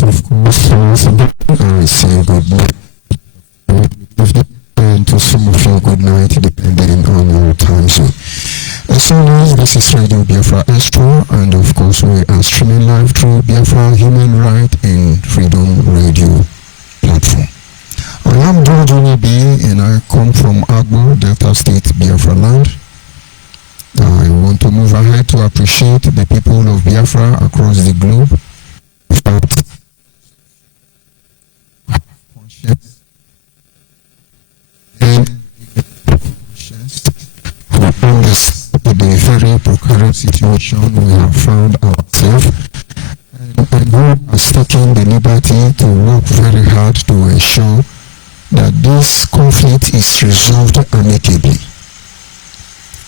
Yes, of course. Once again, I say good night and to some of you good night, depending on your time zone. As always, this is Radio Biafra Extra, and of course we are streaming live through Biafra Human Right and Freedom Radio platform. I am George ONYIBE and I come from Agbo, Delta State, Biafra land. I want to move ahead to appreciate the people of Biafra across the globe. The very precarious situation we have found ourselves, and God has taken the liberty to work very hard to ensure that this conflict is resolved amicably.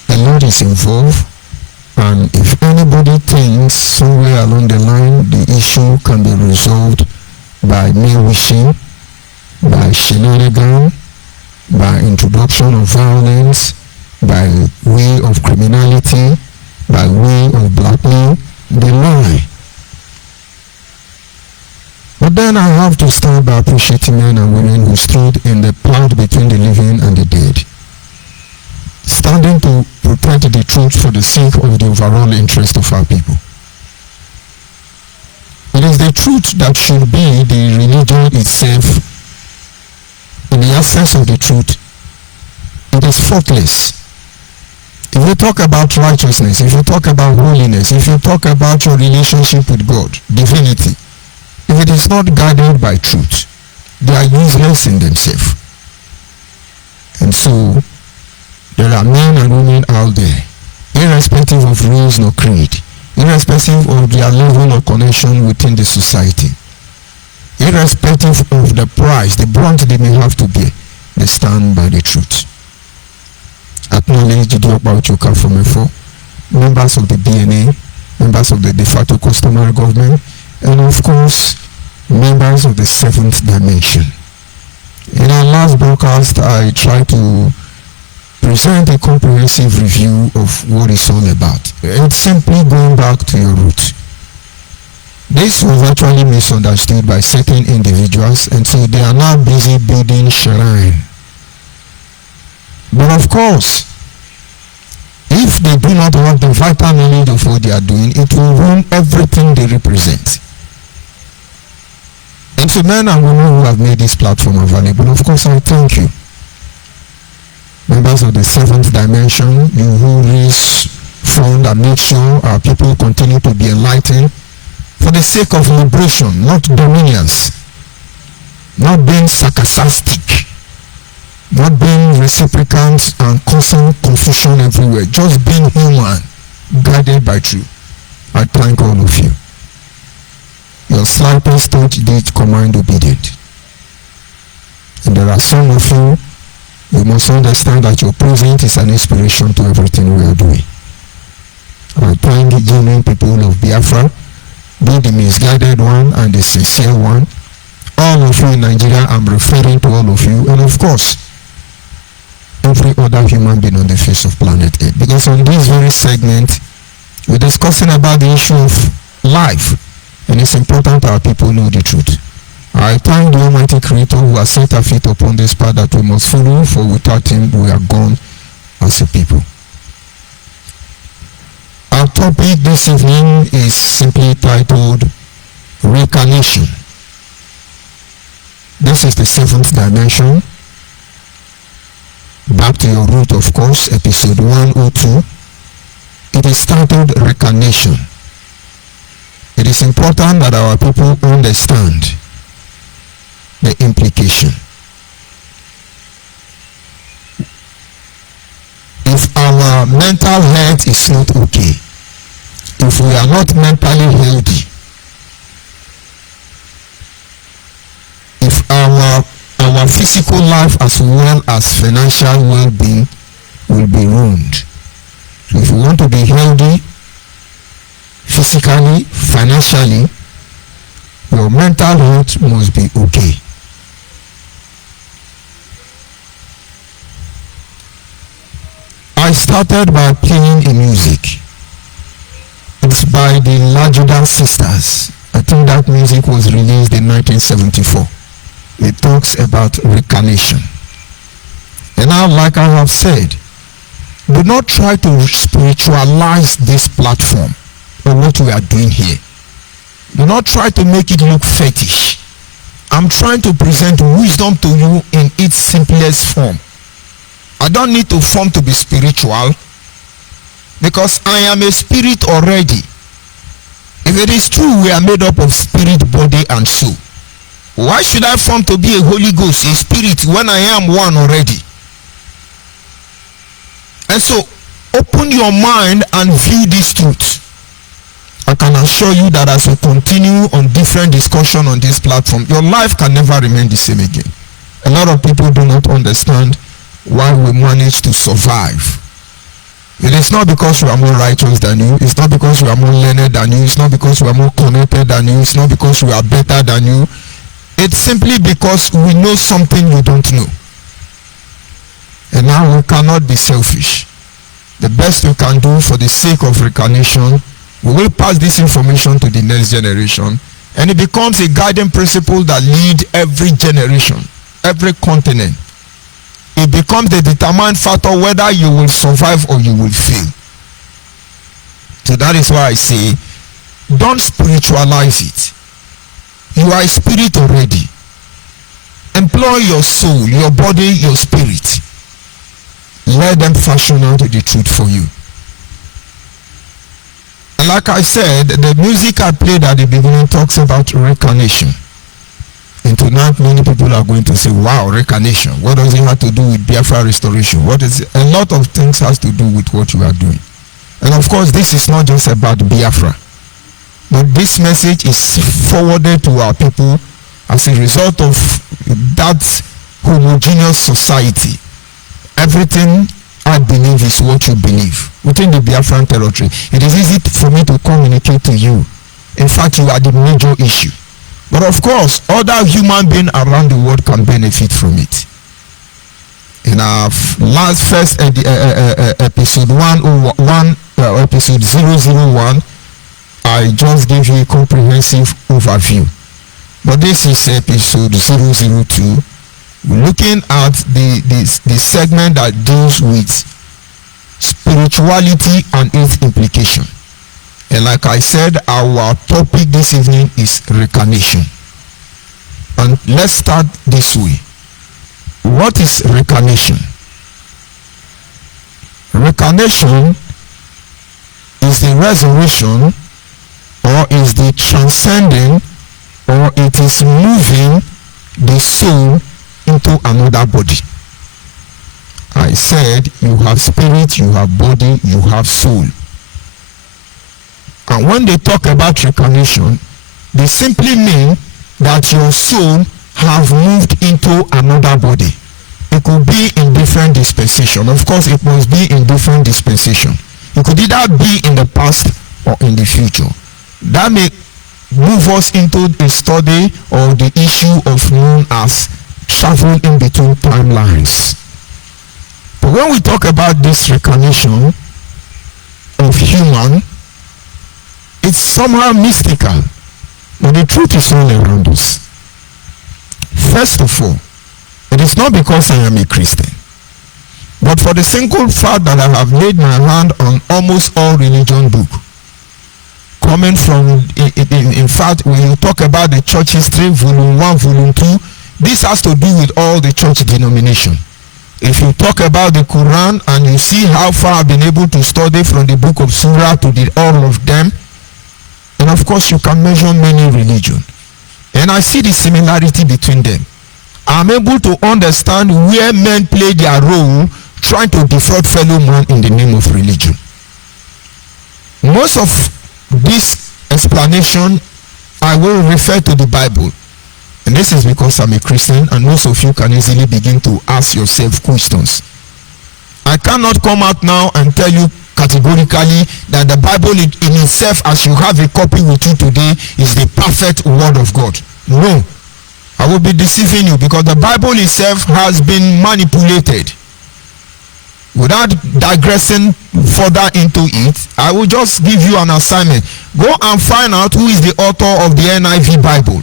A lot is involved, and if anybody thinks somewhere along the line the issue can be resolved by mere wishing, by shenanigans, by introduction of violence, by way of criminality, by way of blackmail, they lie. But then I have to start by appreciating men and women who stood in the cloud between the living and the dead, standing to protect the truth for the sake of the overall interest of our people. It is the truth that should be the religion itself. In the absence of the truth, it is faultless. If you talk about righteousness, if you talk about holiness, if you talk about your relationship with God, divinity, if it is not guided by truth, they are useless in themselves. And so, there are men and women out there, irrespective of race nor creed, irrespective of their level of connection within the society, irrespective of the price, the brunt they may have to bear, they stand by the truth. Acknowledge the Diokpa Uchoka from Efo, members of the DNA, members of the de facto customary government, and of course, members of the seventh dimension. In our last broadcast, I tried to present a comprehensive review of what it's all about. It's simply going back to your roots. This was actually misunderstood by certain individuals, and so they are now busy building shrine. But of course, if they do not have the vital knowledge of what they are doing, it will ruin everything they represent. And to men and women who have made this platform available, of course, I thank you. Members of the seventh dimension, you who raise fund and make sure our people continue to be enlightened for the sake of liberation, not dominions, not being sarcastic, not being reciprocant and causing confusion everywhere, just being human, guided by truth. I thank all of you. Your slightest touch did command obedient. And there are some of you, you must understand that your presence is an inspiration to everything we are doing. I thank the genuine people of Biafra, both the misguided one and the sincere one. All of you in Nigeria, I'm referring to all of you, and of course, every other human being on the face of planet Earth. Because on this very segment, we're discussing about the issue of life, and it's important our people know the truth. I thank the Almighty Creator who has set our feet upon this path that we must follow, for without Him we are gone as a people. Our topic this evening is simply titled Reincarnation. This is the seventh dimension. Back to your root, of course, episode 102. It is titled Reincarnation. It is important that our people understand the implication. If our mental health is not okay, if we are not mentally healthy, if our physical life as well as financial well-being will be ruined. So if we want to be healthy physically, financially, your mental health must be okay. I started by playing a music. It's by the Lajuda sisters. I think that music was released in 1974. It talks about reincarnation. And now, like I have said, do not try to spiritualize this platform or what we are doing here. Do not try to make it look fetish. I'm trying to present wisdom to you in its simplest form. I don't need to form to be spiritual because I am a spirit already. If it is true we are made up of spirit, body and soul, why should I form to be a Holy Ghost, a spirit, when I am one already? And so, open your mind and view this truth. I can assure you that as we continue on different discussion on this platform, your life can never remain the same again. A lot of people do not understand why we manage to survive. It is not because we are more righteous than you. It's not because we are more learned than you. It's not because we are more connected than you. It's not because we are better than you. It's simply because we know something you don't know. And now we cannot be selfish. The best we can do for the sake of reincarnation, we will pass this information to the next generation, and it becomes a guiding principle that leads every generation, every continent. It becomes the determined factor whether you will survive or you will fail. So that is why I say, don't spiritualize it. You are a spirit already. Employ your soul, your body, your spirit. Let them fashion out the truth for you. And like I said, the music I played at the beginning talks about reincarnation. And tonight many people are going to say, wow, reincarnation. What does it have to do with Biafra restoration? What is it? A lot of things has to do with what you are doing. And of course, this is not just about Biafra. But this message is forwarded to our people as a result of that homogeneous society. Everything I believe is what you believe. Within the Biafran territory, it is easy for me to communicate to you. In fact, you are the major issue. But of course, other human beings around the world can benefit from it. In our first episode 101, episode 001, I just gave you a comprehensive overview. But this is episode 002. We're looking at the segment that deals with spirituality and its implication. And like I said, our topic this evening is reincarnation. And let's start this way. What is reincarnation? Reincarnation is the resurrection, or is the transcending, or it is moving the soul into another body. I said you have spirit, you have body, you have soul. And when they talk about reincarnation, they simply mean that your soul have moved into another body. It could be in different dispensation. Of course, it must be in different dispensation. It could either be in the past or in the future. That may move us into the study or the issue of known as travel in between timelines. But when we talk about this reincarnation of human, it's somehow mystical, but the truth is all around us. First of all, it is not because I am a Christian, but for the simple fact that I have laid my hand on almost all religion books. Coming from, in fact, when you talk about the church history, volume 1, volume 2, this has to do with all the church denomination. If you talk about the Quran and you see how far I've been able to study from the book of Surah to all of them, and of course you can measure many religions. And I see the similarity between them. I'm able to understand where men play their role trying to defraud fellow man in the name of religion. Most of this explanation I will refer to the Bible. And this is because I'm a Christian, and most of you can easily begin to ask yourself questions. I cannot come out now and tell you categorically that the Bible in itself, as you have a copy with you today, is the perfect word of God. No. I will be deceiving you, because the Bible itself has been manipulated. Without digressing further into it, I will just give you an assignment. Go and find out who is the author of the NIV Bible.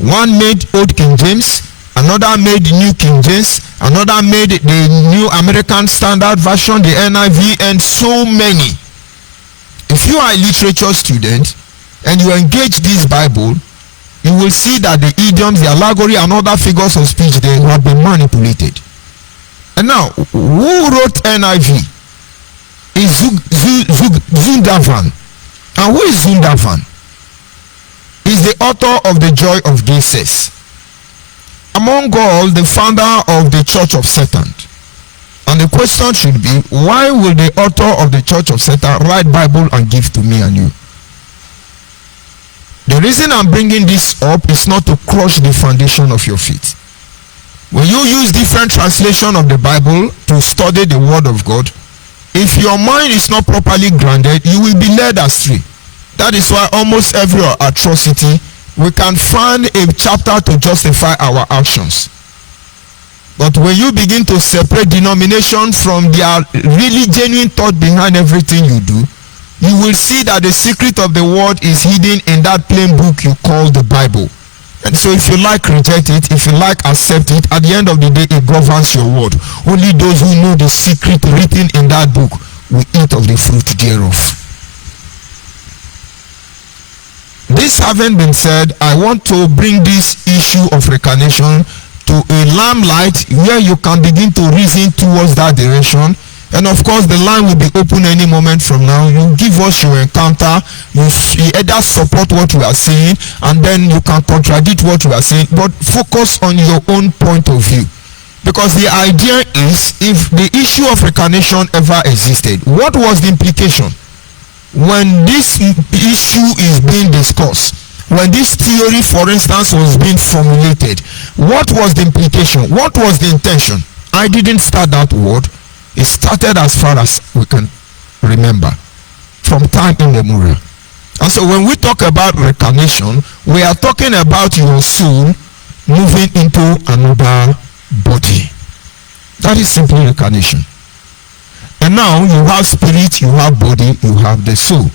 One made Old King James, another made New King James, another made the New American Standard Version, the NIV, and so many. If you are a literature student and you engage this Bible, you will see that the idioms, the allegory, and other figures of speech, they have been manipulated. And now, who wrote NIV? Is Zondervan. And who is Zondervan? Is the author of the Joy of Jesus. Among all, the founder of the Church of Satan. And the question should be, why will the author of the Church of Satan write Bible and give to me and you? The reason I'm bringing this up is not to crush the foundation of your faith. When you use different translation of the Bible to study the Word of God, if your mind is not properly grounded, you will be led astray. That is why almost every atrocity, we can find a chapter to justify our actions. But when you begin to separate denomination from their really genuine thought behind everything you do, you will see that the secret of the word is hidden in that plain book you call the Bible. And so if you like, reject it. If you like, accept it. At the end of the day, it governs your word. Only those who know the secret written in that book will eat of the fruit thereof. This having been said, I want to bring this issue of reincarnation to a limelight where you can begin to reason towards that direction. And of course, the line will be open any moment from now. You give us your encounter. You either support what we are saying, and then you can contradict what we are saying, but focus on your own point of view. Because the idea is, if the issue of reincarnation ever existed, what was the implication? When this issue is being discussed, when this theory, for instance, was being formulated, what was the implication? What was the intention? I didn't start that word. It started as far as we can remember, from time immemorial. And so when we talk about reincarnation, we are talking about your soul moving into another body. That is simply reincarnation. And now you have spirit, you have body, you have the soul.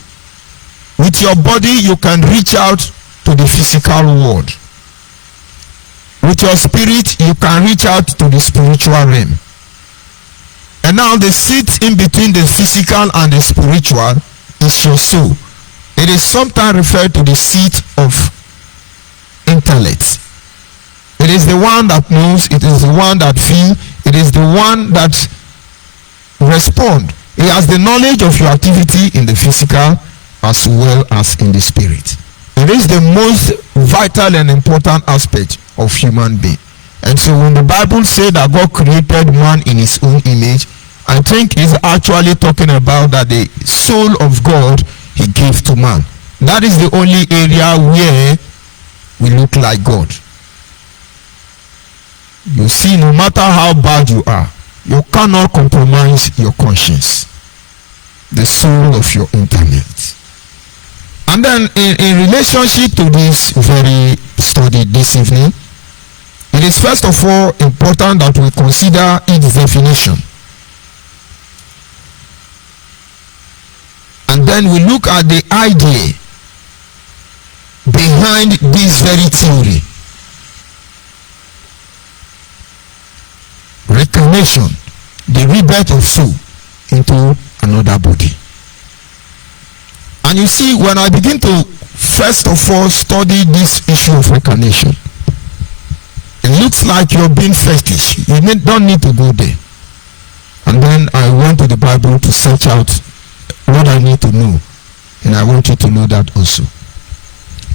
With your body, you can reach out to the physical world. With your spirit, you can reach out to the spiritual realm. And now the seat in between the physical and the spiritual is your soul. It is sometimes referred to the seat of intellect. It is the one that knows, it is the one that feels, it is the one that responds. It has the knowledge of your activity in the physical as well as in the spirit. It is the most vital and important aspect of human being. And so when the Bible says that God created man in his own image, I think it's actually talking about that the soul of God he gave to man. That is the only area where we look like God. You see, no matter how bad you are, you cannot compromise your conscience, the soul of your intellect. And then in relationship to this very study this evening, it is first of all important that we consider its definition. And then we look at the idea behind this very theory. Reincarnation, the rebirth of soul into another body. And you see, when I begin to first of all study this issue of reincarnation, it looks like you're being fetish. You don't need to go there. And then I went to the Bible to search out what I need to know. And I want you to know that also.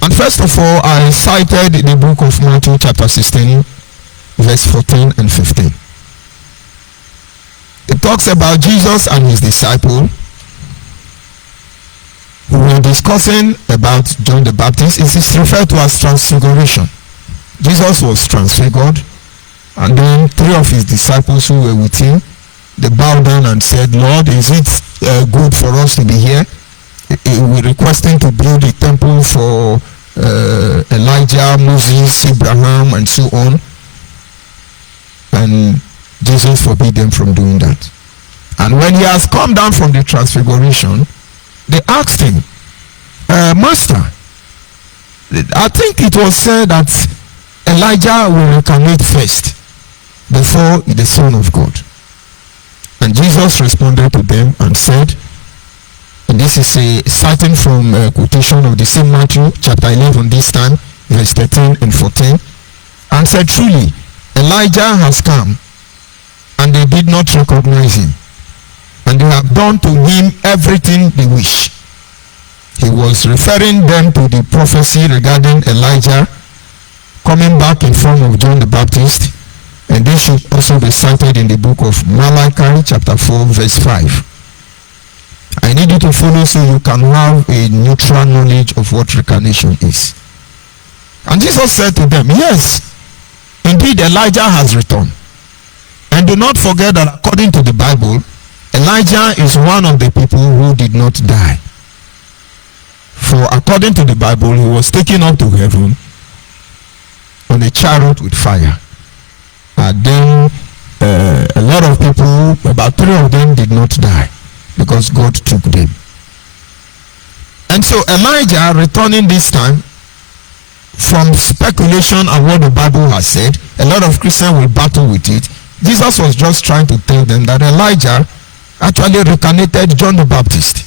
And first of all, I cited the book of Matthew chapter 16, verse 14 and 15. It talks about Jesus and his disciple who were discussing about John the Baptist. It is referred to as transfiguration. Jesus was transfigured, and then 3 of his disciples who were with him, they bowed down and said, Lord, is it good for us to be here? We're requesting to build a temple for Elijah, Moses, Abraham, and so on. And Jesus forbid them from doing that. And when he has come down from the transfiguration, they asked him, Master, I think it was said that Elijah will reincarnate first before the Son of God. And Jesus responded to them and said, and this is a citing from a quotation of the same Matthew chapter 11 this time, verse 13 and 14, and said, truly, Elijah has come, and they did not recognize him, and they have done to him everything they wish. He was referring them to the prophecy regarding Elijah coming back in form of John the Baptist, and this should also be cited in the book of Malachi chapter 4 verse 5. I need you to follow so you can have a neutral knowledge of what reincarnation is. And Jesus said to them, yes, indeed Elijah has returned. And do not forget that according to the Bible, Elijah is one of the people who did not die. For according to the Bible, he was taken up to heaven on a chariot with fire. And then a lot of people, about 3 of them did not die because God took them. And so Elijah returning this time, from speculation and what the Bible has said, a lot of Christians will battle with it. Jesus was just trying to tell them that Elijah actually reincarnated John the Baptist.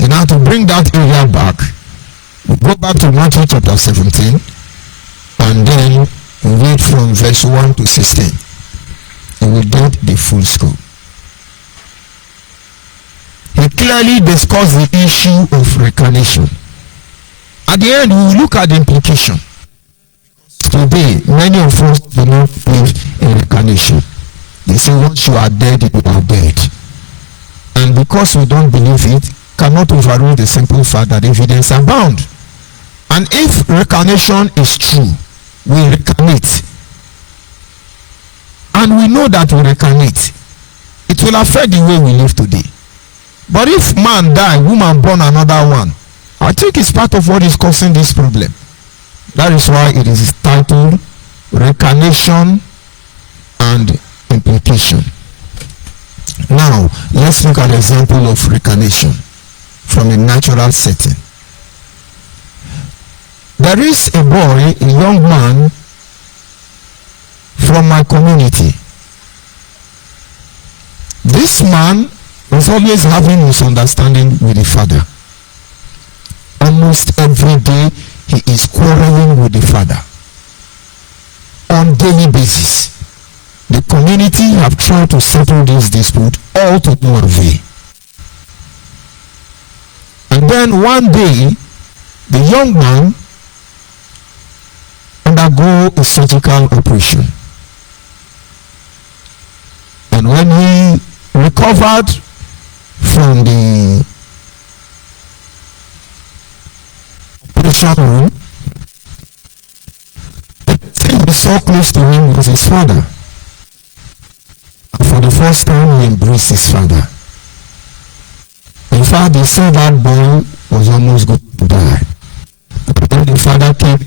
And now to bring that area back, we go back to Matthew chapter 17 and then we read from verse 1 to 16. And we get the full scope. He clearly discussed the issue of reincarnation. At the end, we will look at the implication. Today, many of us do not believe in reincarnation. They say once you are dead, you are dead. And because we don't believe it, cannot overrule the simple fact that evidence abound. And if reincarnation is true, we reincarnate. And we know that we reincarnate. It will affect the way we live today. But if man die, woman born another one, I think it's part of what is causing this problem. That is why it is titled Reincarnation and Implication. Now, let's look at an example of reincarnation from a natural setting. There is a boy, a young man from my community. This man was always having misunderstanding with the father. Almost every day he is quarreling with the father. On daily basis. The community have tried to settle this dispute, all to no avail. And then one day, the young man undergo a surgical operation. And when he recovered from the operation room, the thing he saw close to him was his father. And for the first time, he embraced his father. In fact, he saw that boy was almost going to die. And when the father came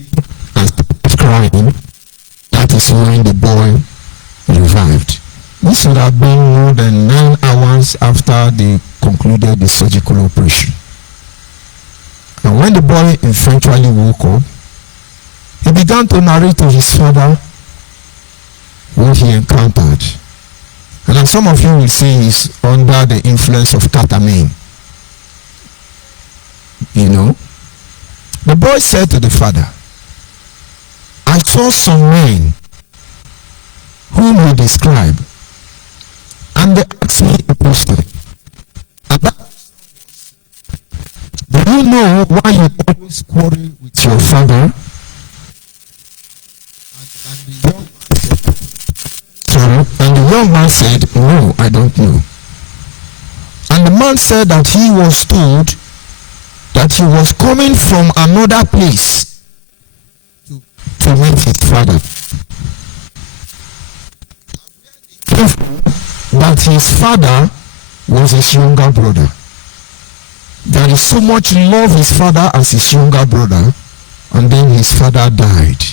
and started crying, that is when the boy revived. This would have been more than 9 hours after they concluded the surgical operation. And when the boy eventually woke up, he began to narrate to his father what he encountered. And as some of you will see, he's under the influence of ketamine. You know, the boy said to the father, I saw some men whom you describe, and they asked me a question. And that, do you know why you always quarrel with your father? And the young man said, no, I don't know. And the man said that he was told that he was coming from another place to meet his father. That his father was his younger brother. There is so much love his father as his younger brother, and then his father died.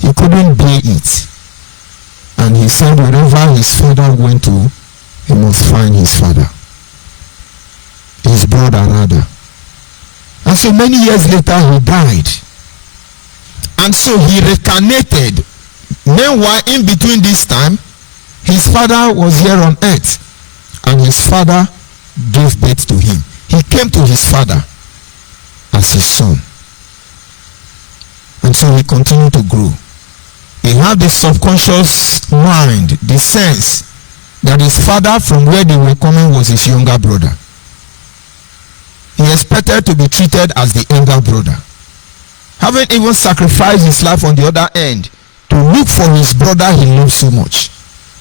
He couldn't bear it. And he said wherever his father went to, he must find his father. His brother rather. And so many years later he died. And so he reincarnated. Meanwhile, in between this time, his father was here on earth. And his father gave birth to him. He came to his father as his son. And so he continued to grow. He had the subconscious mind, the sense that his father from where they were coming was his younger brother. He expected to be treated as the elder brother. Having even sacrificed his life on the other end to look for his brother he loved so much,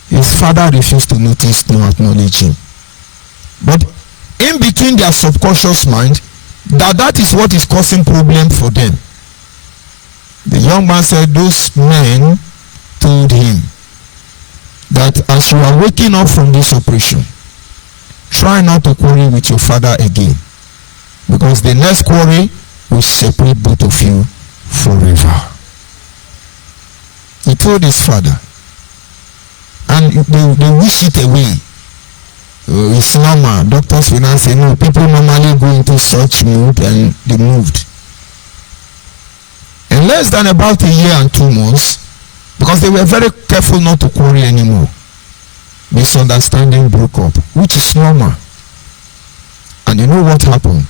his father refused to notice nor acknowledge him. But in between their subconscious mind, that is what is causing problem for them. The young man said those men told him that as you are waking up from this operation, try not to quarrel with your father again, because the next quarrel will separate both of you forever. He told his father, and they wish it away. It's normal. Doctors will not say no. People normally go into such mood and they moved. In less than about a year and 2 months, because they were very careful not to quarrel anymore, misunderstanding broke up, which is normal. And you know what happened?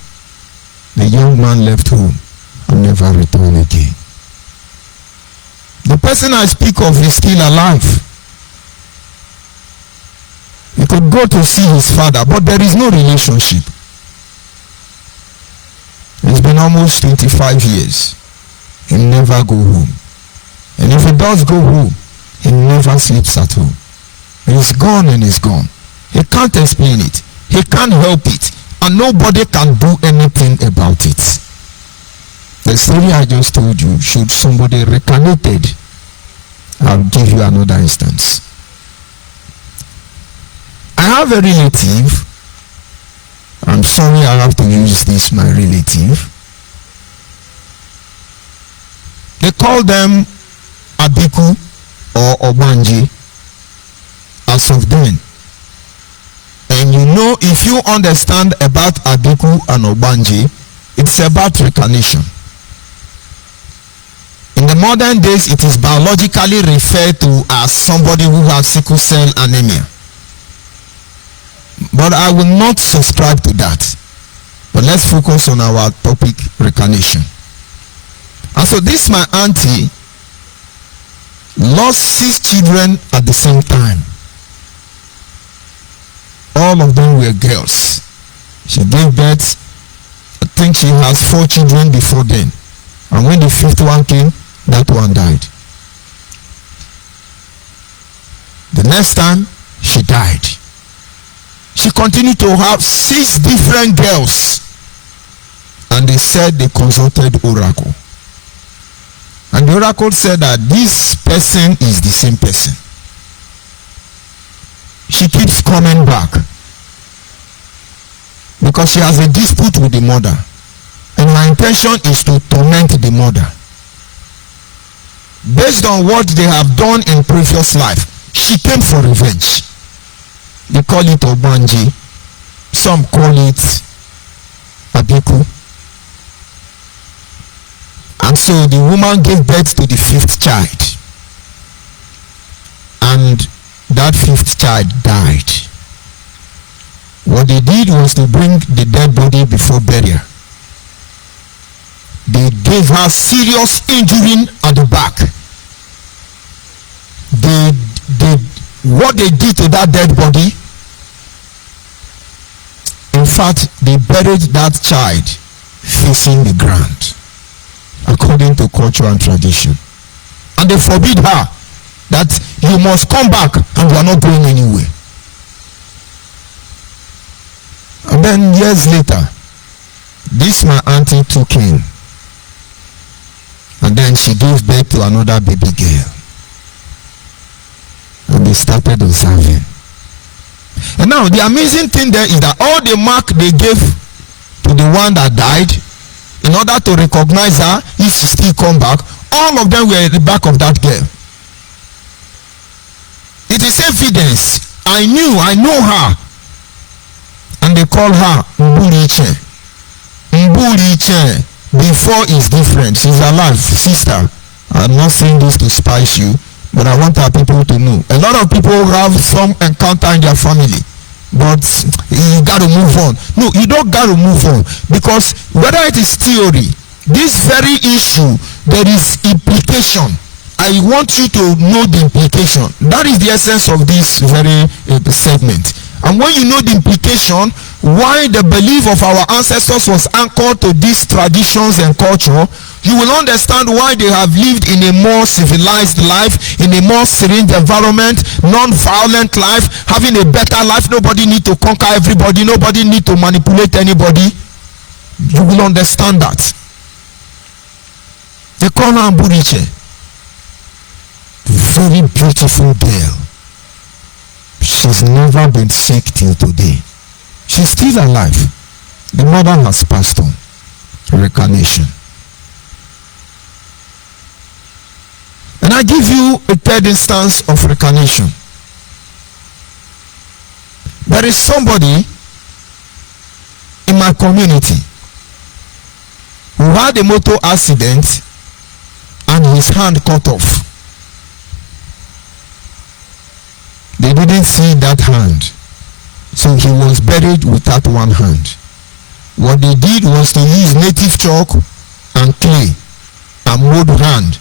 The young man left home and never returned again. The person I speak of is still alive. He could go to see his father, but there is no relationship. It's been almost 25 years. He never go home. And if he does go home, he never sleeps at home. He's gone and he's gone. He can't explain it. He can't help it. And nobody can do anything about it. The story I just told you, should somebody reincarnated, I'll give you another instance. I have a relative. I'm sorry I have to use this, my relative. They call them Abiku or Obanji as of then. And you know, if you understand about Abiku and Obanji, it's about reincarnation. In the modern days, it is biologically referred to as somebody who has sickle cell anemia. But I will not subscribe to that. But let's focus on our topic, reincarnation. And so this my auntie lost 6 children at the same time. All of them were girls. She gave birth, I think she has 4 children before then. And when the 5th one came, that one died. The next time, she died. She continued to have 6 different girls. And they said they consulted Oracle. And the Oracle said that this person is the same person. She keeps coming back because she has a dispute with the mother. And her intention is to torment the mother. Based on what they have done in previous life, she came for revenge. They call it Obanji. Some call it Abiku. And so the woman gave birth to the 5th child. And that 5th child died. What they did was to bring the dead body before burial. They gave her serious injury at the back. What they did to that dead body, in fact, they buried that child facing the ground, according to culture and tradition. And they forbid her that you must come back and you are not going anywhere. And then years later, this my auntie took in. And then she gave birth to another baby girl. And they started observing. And now the amazing thing there is that all the mark they gave to the one that died, in order to recognize her, if she still come back, all of them were at the back of that girl. It is evidence. I know her. And they call her Mburiche. Mburiche. Before is different. She's alive, sister. I'm not saying this to spice you, but I want our people to know. A lot of people have some encounter in their family, but you got to move on. No, you don't got to move on, because whether it is theory, this very issue, there is implication. I want you to know the implication. That is the essence of this very segment. And when you know the implication, why the belief of our ancestors was anchored to these traditions and culture, you will understand why they have lived in a more civilized life, in a more serene environment, non-violent life, having a better life. Nobody need to conquer everybody. Nobody need to manipulate anybody. You will understand that. They call her Mburiche. Very beautiful girl. She's never been sick till today. She's still alive. The mother has passed on. Reincarnation. And I give you a third instance of reincarnation. There is somebody in my community who had a motor accident and his hand cut off. They didn't see that hand, so he was buried without one hand. What they did was to use native chalk and clay and mold hand,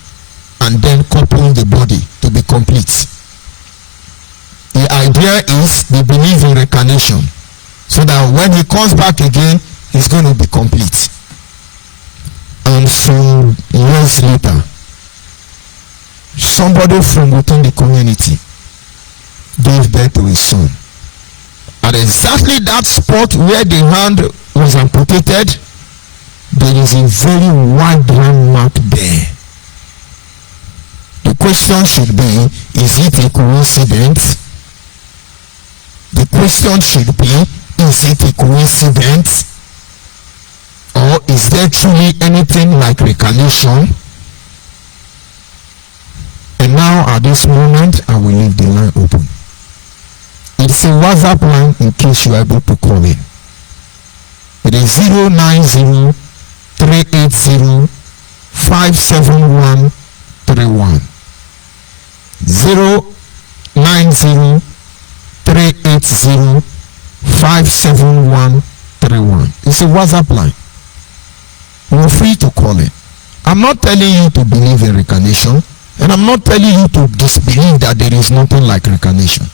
and then couple the body to be complete. The idea is they believe in reincarnation, so that when he comes back again, he's going to be complete. And some years later, somebody from within the community gave birth to his son. At exactly that spot where the hand was amputated, there is a very wide landmark there. The question should be, is it a coincidence? The question should be, is it a coincidence? Or is there truly anything like reincarnation? And now at this moment, I will leave the line open. It's a WhatsApp line in case you are able to call in. It is 090-380-57131. 090-380-57131. It's a WhatsApp line. You're free to call it. I'm not telling you to believe in reincarnation, and I'm not telling you to disbelieve that there is nothing like reincarnation.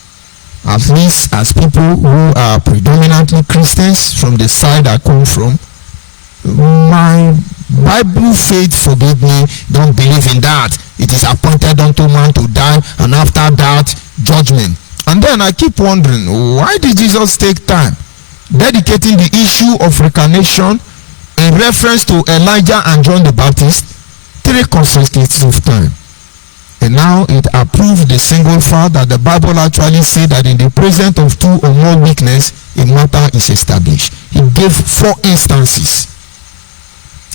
At least as people who are predominantly Christians from the side I come from, my Bible faith, forgive me, don't believe in that. It is appointed unto man to die, and after that, judgment. And then I keep wondering, why did Jesus take time dedicating the issue of reincarnation in reference to Elijah and John the Baptist 3 consecutive times? And now it approved the single fact that the Bible actually said that in the presence of 2 or more witnesses, a matter is established. He gave 4 instances.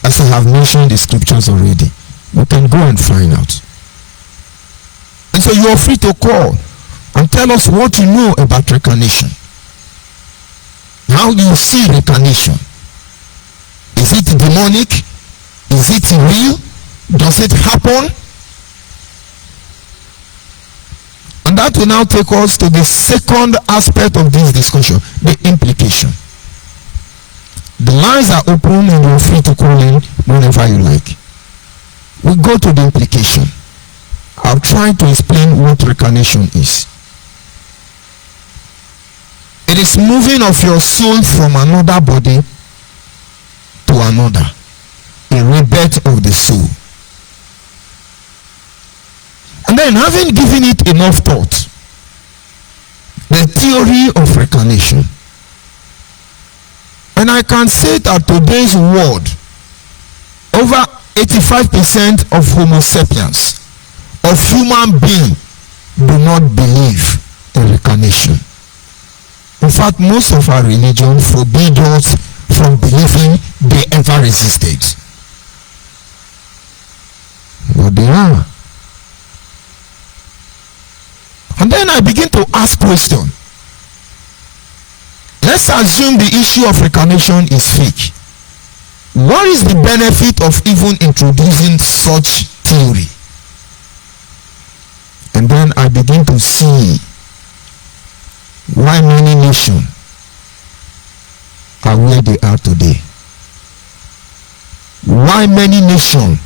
As I have mentioned the scriptures already. You can go and find out. And so you are free to call and tell us what you know about reincarnation. How do you see reincarnation? Is it demonic? Is it real? Does it happen? And that will now take us to the second aspect of this discussion, the implication. The lines are open and you're free to call in whenever you like. We go to the implication. I'll try to explain what reincarnation is. It is moving of your soul from another body to another. A rebirth of the soul. And then, having given it enough thought, the theory of reincarnation. And I can say that today's world, over 85% of Homo sapiens, of human beings, do not believe in reincarnation. In fact, most of our religion forbid us from believing they ever existed. But they are. And then I begin to ask question. Let's assume the issue of reincarnation is fake. What is the benefit of even introducing such theory? And then I begin to see why many nations are where they are today. Why many nations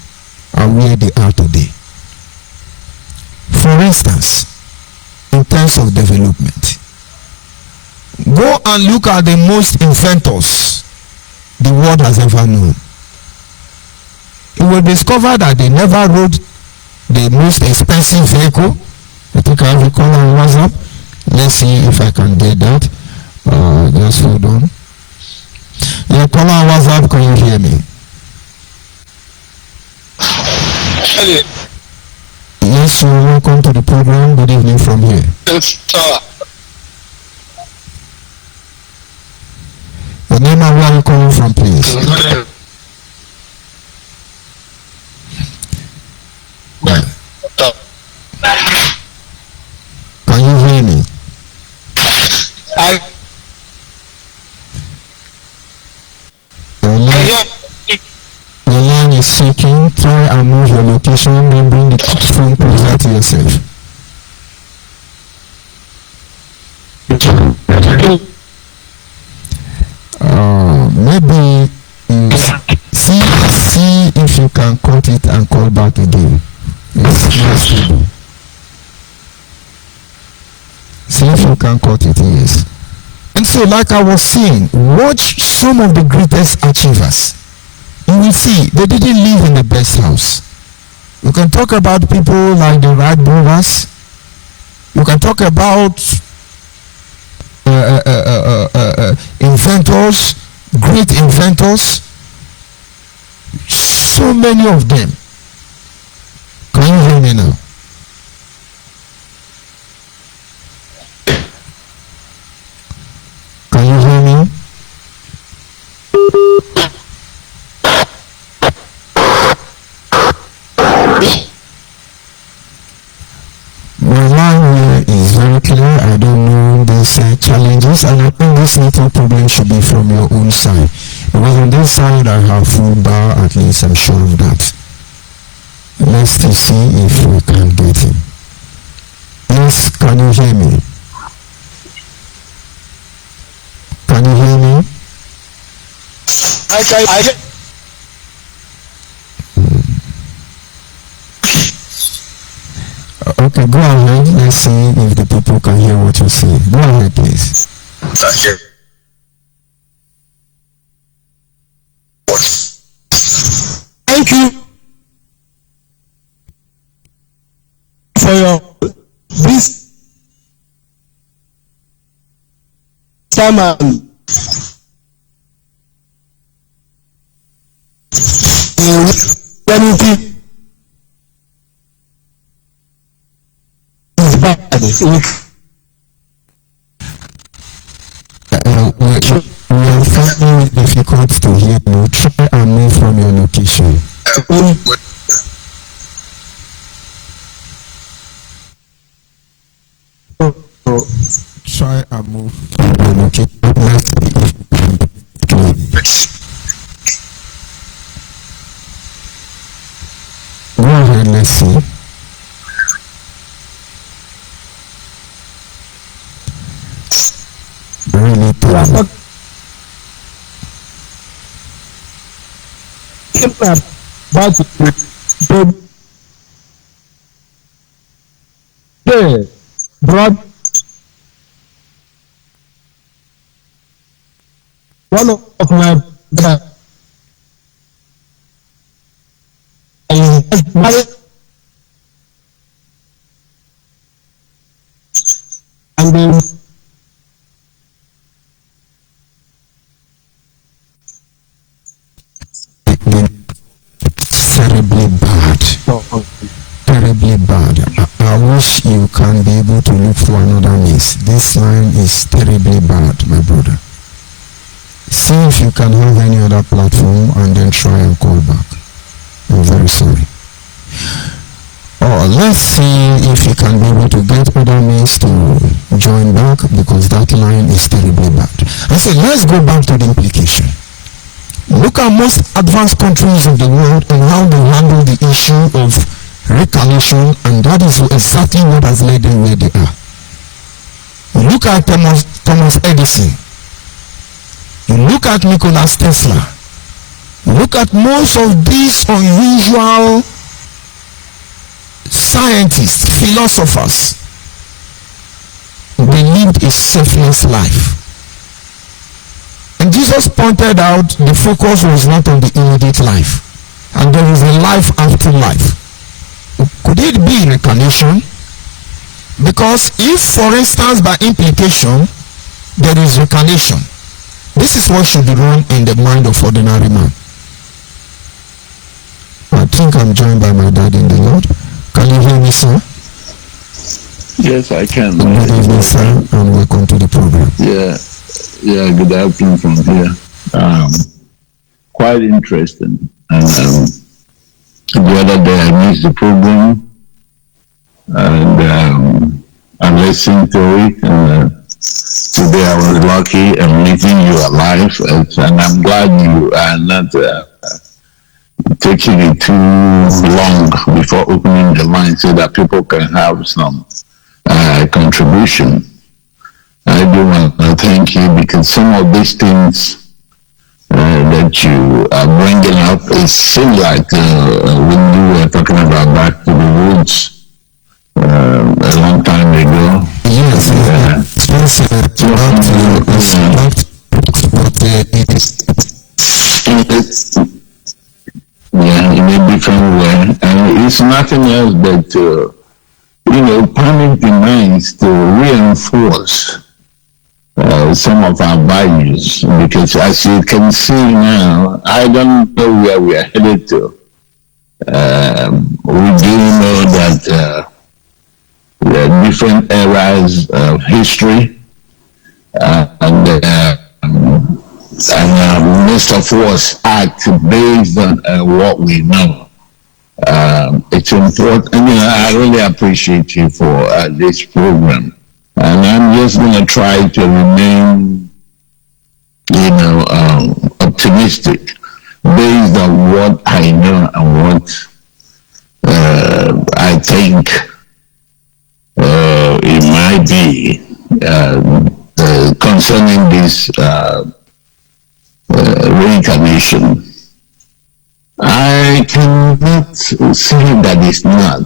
are where they are today. For instance, in terms of development, go and look at the most inventors the world has ever known. You will discover that they never rode the most expensive vehicle. I think I have a call on WhatsApp. Let's see if I can get that. Just hold on. Yeah, call on WhatsApp. Can you hear me? Yes, sir. Welcome to the program. Good evening from here. The name and where you calling from, please. Can you hear me? Your line is shaking. Try and move your location and bring the phone closer to yourself. Maybe see if you can cut it and call back again. It's not stable. See if you can cut it, yes. And so, like I was saying, watch some of the greatest achievers. You will see they didn't live in the best house. You can talk about people like the Wright brothers. You can talk about inventors, great inventors, so many of them. Can you hear me now? Can you hear me? My line here is very clear. I don't know these challenges, and I think this little problem should be from your own side. Because on this side I have full bar, at least I'm sure of that. Let's see if we can get him. Yes, can you hear me? Can you hear me? Okay, go ahead. Let's see if the people can hear what you say. Go ahead, please. Thank you for your this time and we are finding it difficult to hear you. Try and move from your location. Try and move from your location. Go ahead, let's see. Really tough. Broad one of my and then terribly bad. Terribly bad. I wish you can be able to look for another means. This line is terribly bad, my brother. See if you can have any other platform and then try and call back. I'm very sorry. Oh, let's see if you can be able to get other means to join back, because that line is terribly bad. I said, let's go back to the implication. Look at most advanced countries of the world and how they handle the issue of reincarnation, and that is exactly what has led them where they are. You look at Thomas Edison. You look at Nikola Tesla. You look at most of these unusual scientists, philosophers. They lived a selfless life. And Jesus pointed out the focus was not on the immediate life, and there is a life after life. Could it be reincarnation? Because if, for instance, by implication, there is reincarnation, this is what should run in the mind of ordinary man. I think I'm joined by my dad in the Lord. Can you hear me, sir? Yes, I can. Good evening, sir, and welcome to the program. Yeah, good afternoon from here. Quite interesting. And the other day I missed the program, and I listened to it, and today I was lucky and meeting you alive, and I'm glad you are not taking it too long before opening the line so that people can have some contribution. I do want to thank you, because some of these things that you are bringing up, it seems like when you were talking about back to the roots a long time ago. Yes, in a different way. And it's nothing else but, panic demands to reinforce some of our values, because as you can see now, I don't know where we are headed to. We do know that there are different eras of history, and most of us act based on what we know. It's important. I really appreciate you for this program. And I'm just going to try to remain, optimistic based on what I know and what I think it might be concerning this reincarnation. I cannot say that it's not,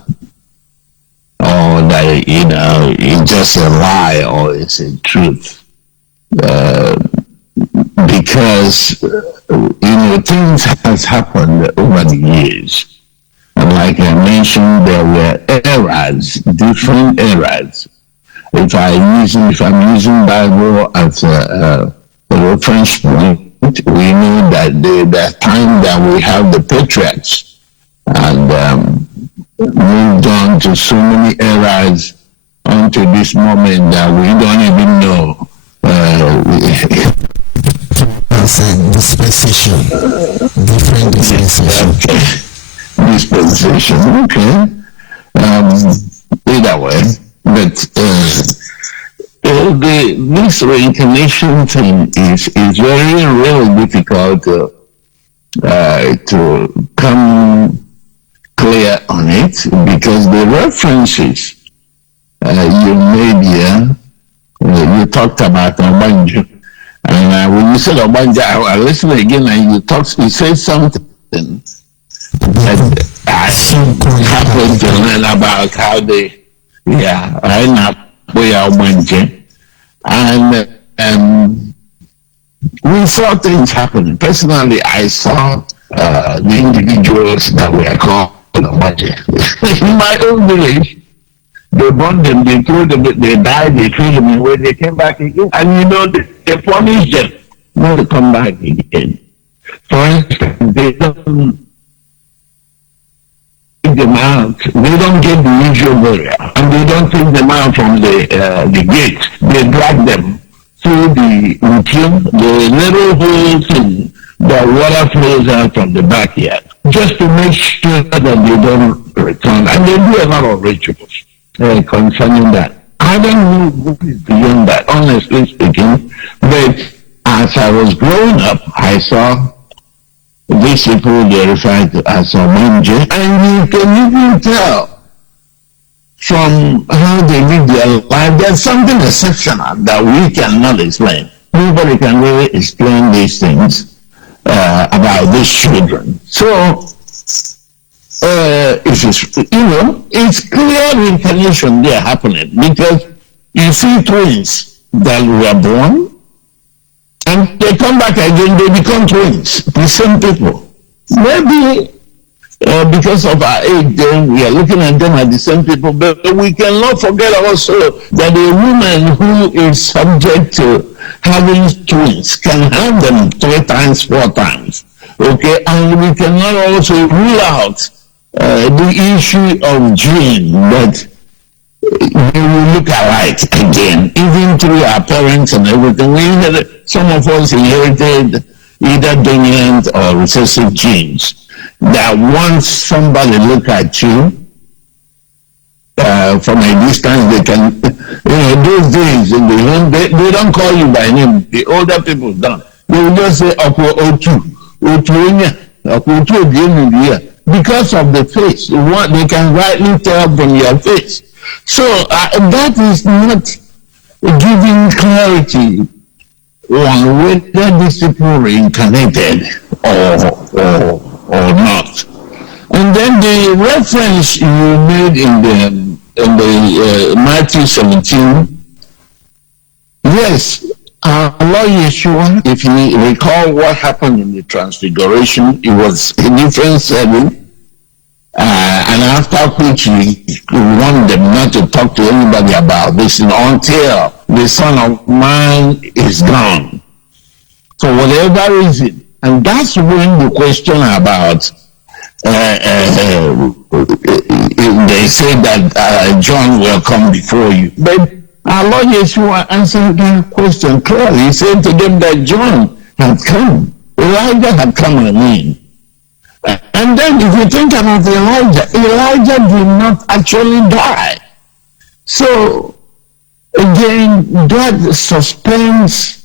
or that it's just a lie or it's a truth, because things has happened over the years, and like I mentioned, there were eras, different eras. If I'm using Bible as a reference point, we know that the time that we have the patriarchs and moved on to so many eras unto this moment that we don't even know. As a dispensation, different dispensation. Dispensation, okay. Either way, but this reincarnation thing is very, really difficult to come clear on it, because the references you made here, you talked about Obanja, and when you said Obanja, I listened again, and you said something that I happened to learn about how they, I know where Obanja, and we saw things happening. Personally, I saw the individuals that were called Obanja in my own village. They burned them, they threw them, they died, they threw them away, they came back again. And they punished them not to come back again. For instance, they don't take them out, they don't get the usual burial, and they don't take them out from the gate. They drag them through the little holes in the water flows out from the backyard, just to make sure that they don't return. And they do a lot of rituals concerning that. I don't know what is beyond that, honestly speaking, but as I was growing up, I saw these people they refer to as Omanje, and you can even tell from how they live their life, there's something exceptional that we cannot explain. Nobody can really explain these things about these children. So, it's clear reincarnation there happening, because you see twins that were born, and they come back again, they become twins, the same people. Maybe because of our age, then we are looking at them as the same people, but we cannot forget also that a woman who is subject to having twins can have them 3 times, 4 times. Okay, and we cannot also rule out the issue of gene that we will look alike again, even through our parents and everything. Some of us inherited either dominant or recessive genes. That once somebody look at you from a distance, they can, those days in the home, they don't call you by name. The older people don't. They will just say, because of the face. They can rightly tell from your face. So that is not giving clarity on whether these people reincarnated or not. And then the reference you made in the Matthew 17, yes, our Lord Yeshua, if you recall what happened in the Transfiguration, it was a different setting. And after which we want them not to talk to anybody about this until the Son of Man is gone, for whatever reason. And that's when the question about they say that John will come before you. But our Lord Yeshua answered that question clearly. He said to them that John had come. Elijah had come, I mean. And then if you think about Elijah did not actually die. So, again, that suspends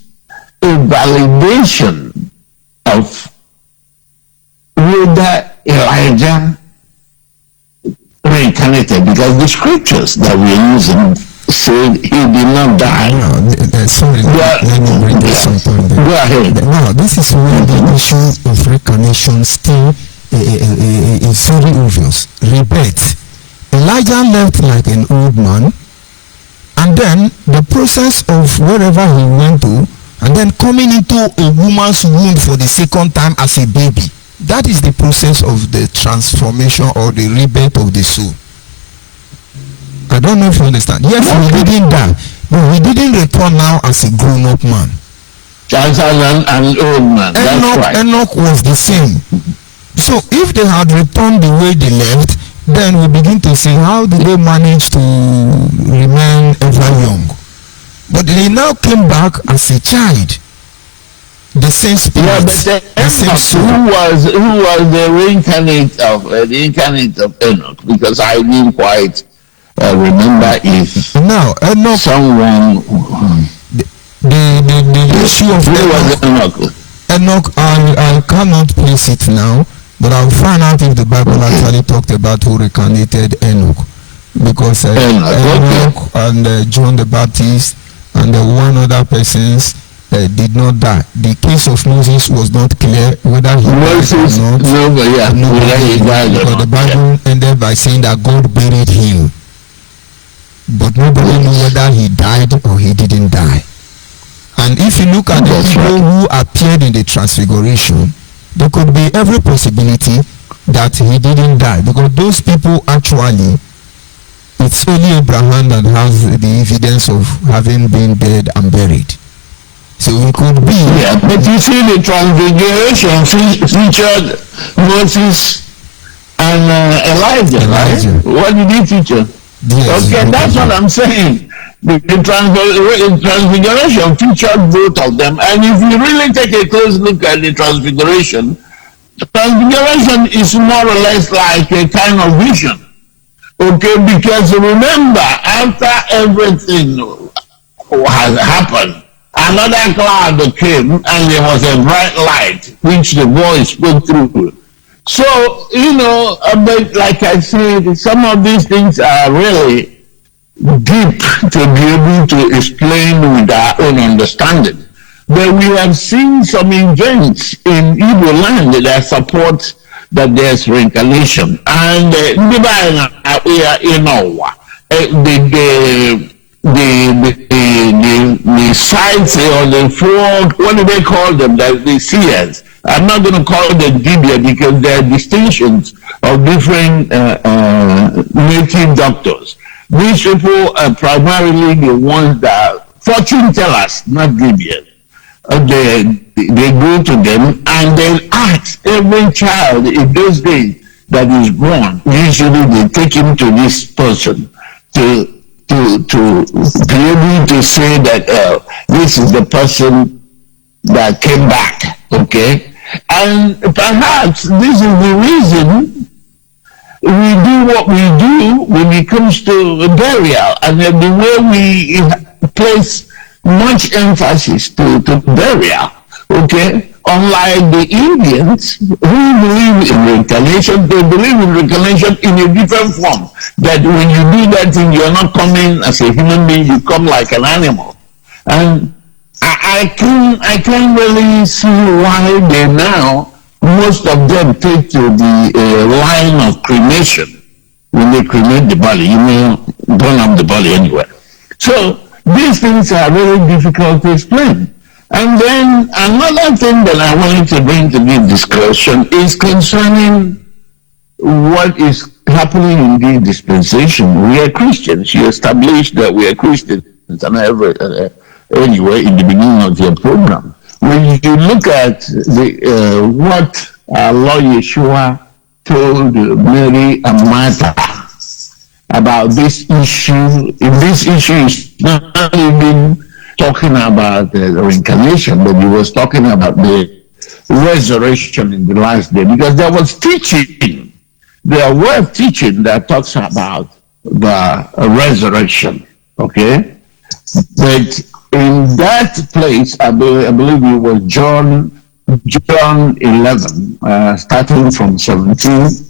a validation of whether Elijah reincarnated, because the scriptures that we're using said he did not die. Sorry, let me bring this point. Go ahead. Now, this is where the issue of reincarnation still is very obvious. Rebirth. Elijah left like an old man, and then the process of wherever he went to, and then coming into a woman's womb for the second time as a baby. That is the process of the transformation or the rebirth of the soul. I don't know if you understand. Yes, he didn't die, but he didn't return now as a grown-up man. As an old man. That's right. Enoch was the same. So if they had returned the way they left, then we begin to see how did they manage to remain ever young. But they now came back as a child. The same spirit. Yeah, but the same soul. Who was the reincarnate of Enoch? Because I didn't quite remember if Enoch, someone the issue of Enoch, I cannot place it now, but I'll find out if the Bible actually talked about who reincarnated Enoch, because Enoch and John the Baptist and one other persons did not die. The case of Moses was not clear whether he died or not. Because the Bible ended by saying that God buried him, but nobody knew whether he died or he didn't die. And if you look at the people who appeared in the Transfiguration, there could be every possibility that he didn't die, because those people actually, it's only Abraham that has the evidence of having been dead and buried. So it could be. Yeah, but you see, the Transfiguration featured Moses and Elijah, right? What did he feature? Yes, okay, that's what I'm saying. The Transfiguration featured both of them. And if you really take a close look at the Transfiguration is more or less like a kind of vision. Okay, because remember, after everything has happened, another cloud came and there was a bright light which the voice spoke through. So, but like I said, some of these things are really deep to be able to explain with our own understanding. But we have seen some events in Igbo land that support that there's reincarnation. And the sites or the four, what do they call them? The seers. I'm not going to call them Dibia because there are distinctions of different native doctors. These people are primarily the ones that fortune tellers, not Dibia. They go to them and then ask every child in those days that is born. Usually they take him to this person to be able to say that this is the person that came back. Okay, and perhaps this is the reason we do what we do when it comes to burial, and the way we place much emphasis to burial, okay? Unlike the Indians who believe in reincarnation, they believe in reincarnation in a different form. That when you do that thing, you're not coming as a human being, you come like an animal. And I can't really see why they now, most of them take to the line of cremation. When they cremate the body, you may burn up the body anyway. So, these things are really difficult to explain. And then another thing that I wanted to bring to this discussion is concerning what is happening in the dispensation. We are Christians. You established that we are Christians anyway in the beginning of your program. When you look at what our Lord Yeshua told Mary and Martha about this issue. This issue is not even talking about the reincarnation, but he was talking about the resurrection in the last day, because there was teaching, there was teaching that talks about the resurrection, okay? But in that place, I believe it was John 11, starting from 17,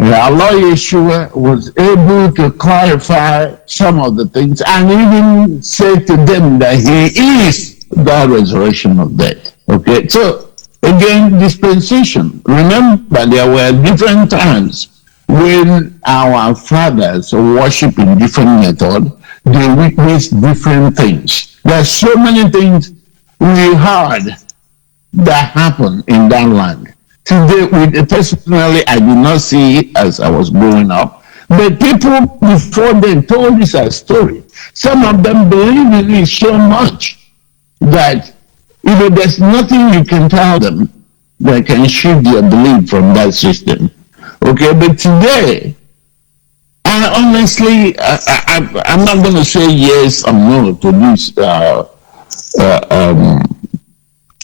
our Lord Yeshua was able to clarify some of the things and even say to them that he is the resurrection of death. Okay, so again, dispensation. Remember, there were different times when our fathers worship in different methods, they witnessed different things. There are so many things we heard that happened in that land. Today, personally, I did not see it as I was growing up. But people before them told us a story. Some of them believe in it so much that there's nothing you can tell them that can shift their belief from that system. Okay, but today, honestly, I'm not going to say yes or no to this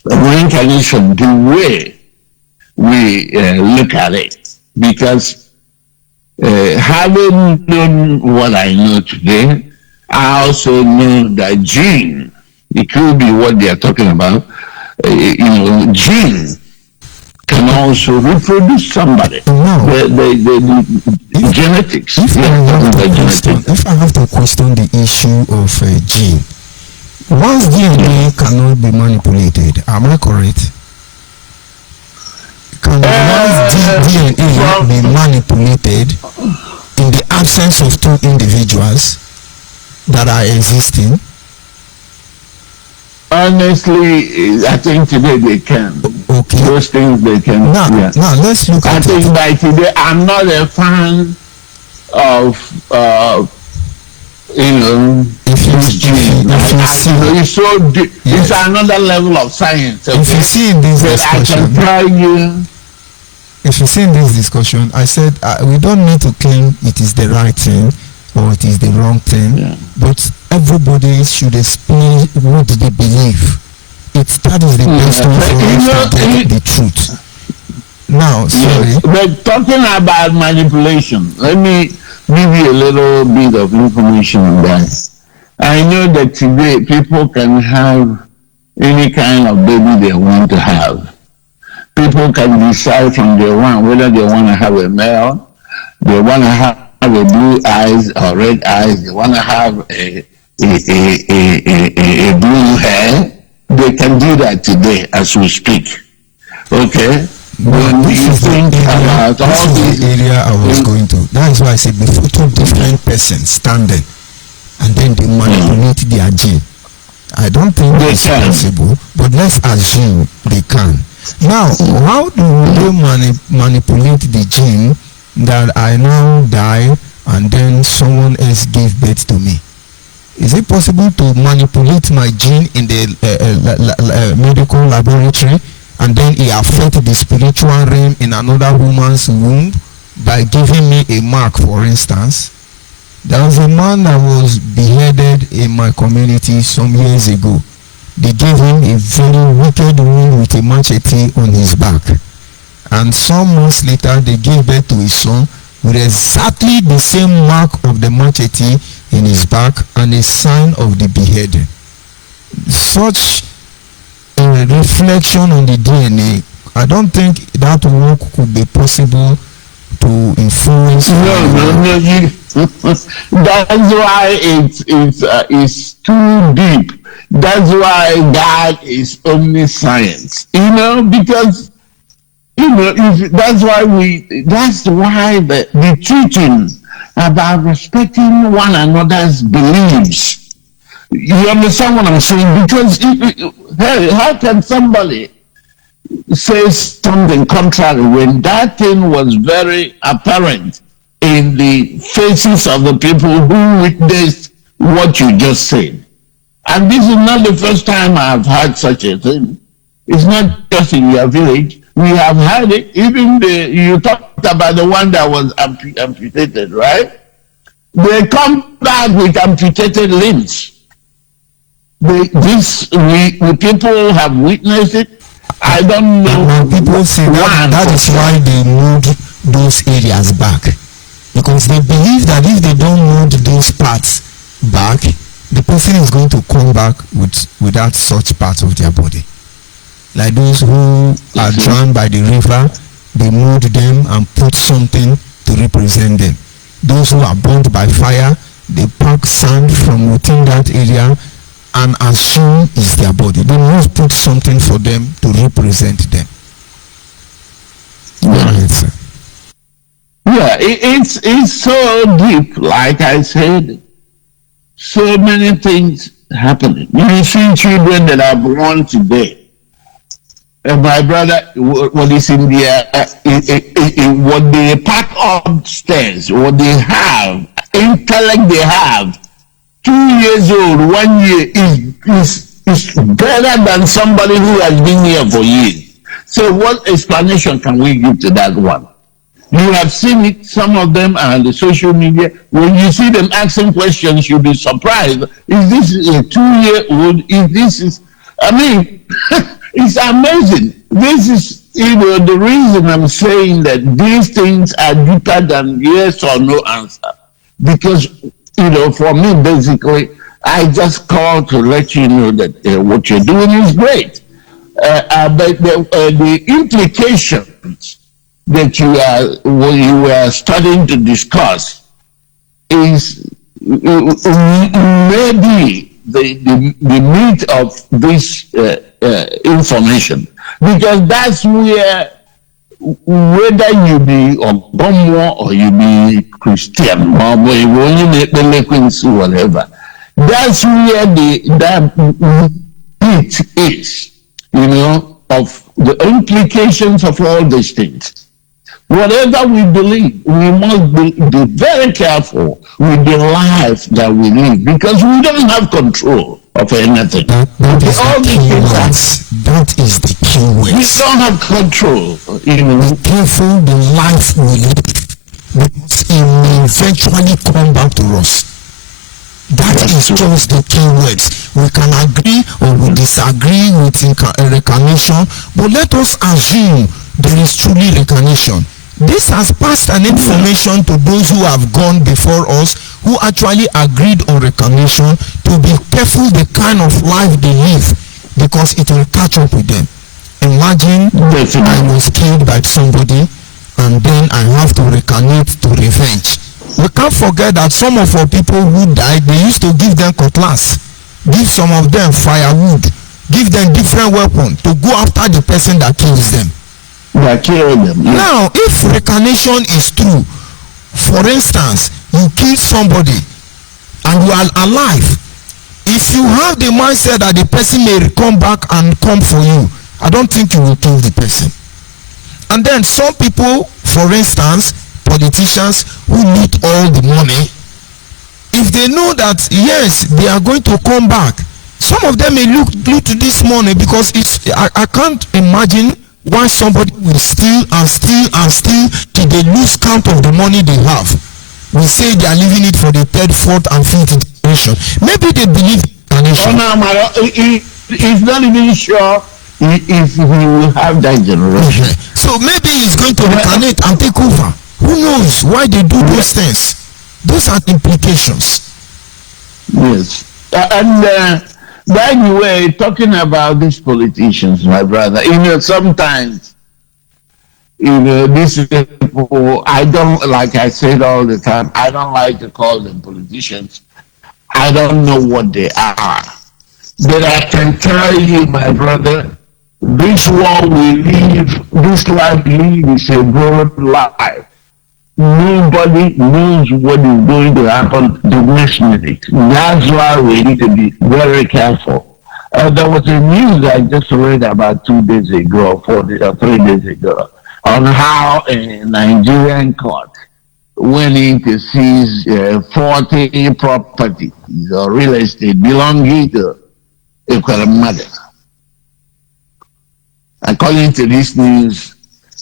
reincarnation the way we look at it, because having known what I know today, I also know that gene, it could be what they are talking about, gene can also reproduce somebody. The genetics. If I have to question the issue of gene, once DNA cannot be manipulated, am I correct? Can DNA be manipulated in the absence of two individuals that are existing? Honestly, I think today they can. Okay. Those things they can. Now let's look at it. I think by today, I'm not a fan of, it's another level of science. Okay? If you see in this discussion, I can tell you. If you see in this discussion, I said we don't need to claim it is the right thing or it is the wrong thing. Yeah. But everybody should explain what they believe. That is the best way for us to get the truth. Now, sorry. Yes, but talking about manipulation, let me give you a little bit of information on that. I know that today people can have any kind of baby they want to have. People can decide from day one whether they want to have a male, they want to have a blue eyes or red eyes, they want to have a blue hair. They can do that today as we speak. Okay? When you think about all this area I was going to, that is why I said before two different persons standing and then they manipulate their gene. I don't think it's possible, but let's assume they can. Now, how do they manipulate the gene that I now die and then someone else gave birth to me? Is it possible to manipulate my gene in the medical laboratory and then it affect the spiritual realm in another woman's womb by giving me a mark, for instance? There was a man that was beheaded in my community some years ago. They gave him a very wicked wound with a machete on his back. And some months later, they gave birth to his son with exactly the same mark of the machete in his back and a sign of the beheading. Such a reflection on the DNA, I don't think that work could be possible to influence. No. That's why it's too deep. That's why God is omniscience. Because that's why the teaching about respecting one another's beliefs. You understand what I'm saying? Because how can somebody say something contrary when that thing was very apparent in the faces of the people who witnessed what you just said? And this is not the first time I've heard such a thing. It's not just in your village. We have had it. Even you talked about the one that was amputated, right? They come back with amputated limbs. People have witnessed it. I don't know. Now people say that is why they moved those areas back. Because they believe that if they don't move those parts back, the person is going to come back without such parts of their body. Like those who are drowned by the river, they moved them and put something to represent them. Those who are burnt by fire, they pack sand from within that area and assume it's their body. They must put something for them to represent them. Yeah, it's so deep. Like I said, so many things happening. You see children that are born today. And my brother, what is in there, what they pack upstairs, what they have, intellect they have, 2 years old, 1 year is better than somebody who has been here for years. So what explanation can we give to that one? You have seen it, some of them are on the social media. When you see them asking questions, you'll be surprised. Is this a 2-year-old? It's amazing. This is, the reason I'm saying that these things are deeper than yes or no answer. Because, for me, basically, I just call to let you know that what you're doing is great. But the implications that you are starting to discuss is maybe the meat of this information, because that's where, whether you be Ogomo or you be Christian or whatever, that's where that meat is, of the implications of all these things. Whatever we believe, we must be very careful with the life that we live, because we don't have control of anything. That is the key word. We don't have control. Be careful the life we live, because it may eventually come back to us. That is just the key words. We can agree or we disagree with reincarnation, but let us assume there is truly reincarnation. This has passed an information to those who have gone before us, who actually agreed on reincarnation, to be careful the kind of life they live, because it will catch up with them. Imagine I was killed by somebody and then I have to reincarnate to revenge. We can't forget that some of our people who died, they used to give them cutlass, give some of them firewood, give them different weapons to go after the person that kills them. Now, if reincarnation is true, for instance, you kill somebody and you are alive, if you have the mindset that the person may come back and come for you, I don't think you will kill the person. And then some people, for instance, politicians who need all the money, if they know that yes, they are going to come back, some of them may look to this money, because I can't imagine why somebody will steal and steal and steal till they lose count of the money they have. We say they are leaving it for the third, fourth and fifth generation. Maybe they believe reincarnation. He's not even sure if he will have that generation. So maybe he's going to reincarnate and take over. Who knows why they do those things? Those are implications. Yes. And by the way, talking about these politicians, my brother, sometimes, these people, I don't, like I said all the time, I don't like to call them politicians. I don't know what they are. But I can tell you, my brother, this world we live, this life we live is a broad life. Nobody knows what is going to happen the next minute. That's why we need to be very careful. There was a news I just read about 2 days ago, 3 days ago, on how a Nigerian court went in to seize 40 properties or real estate belonging to a mother. According to this news,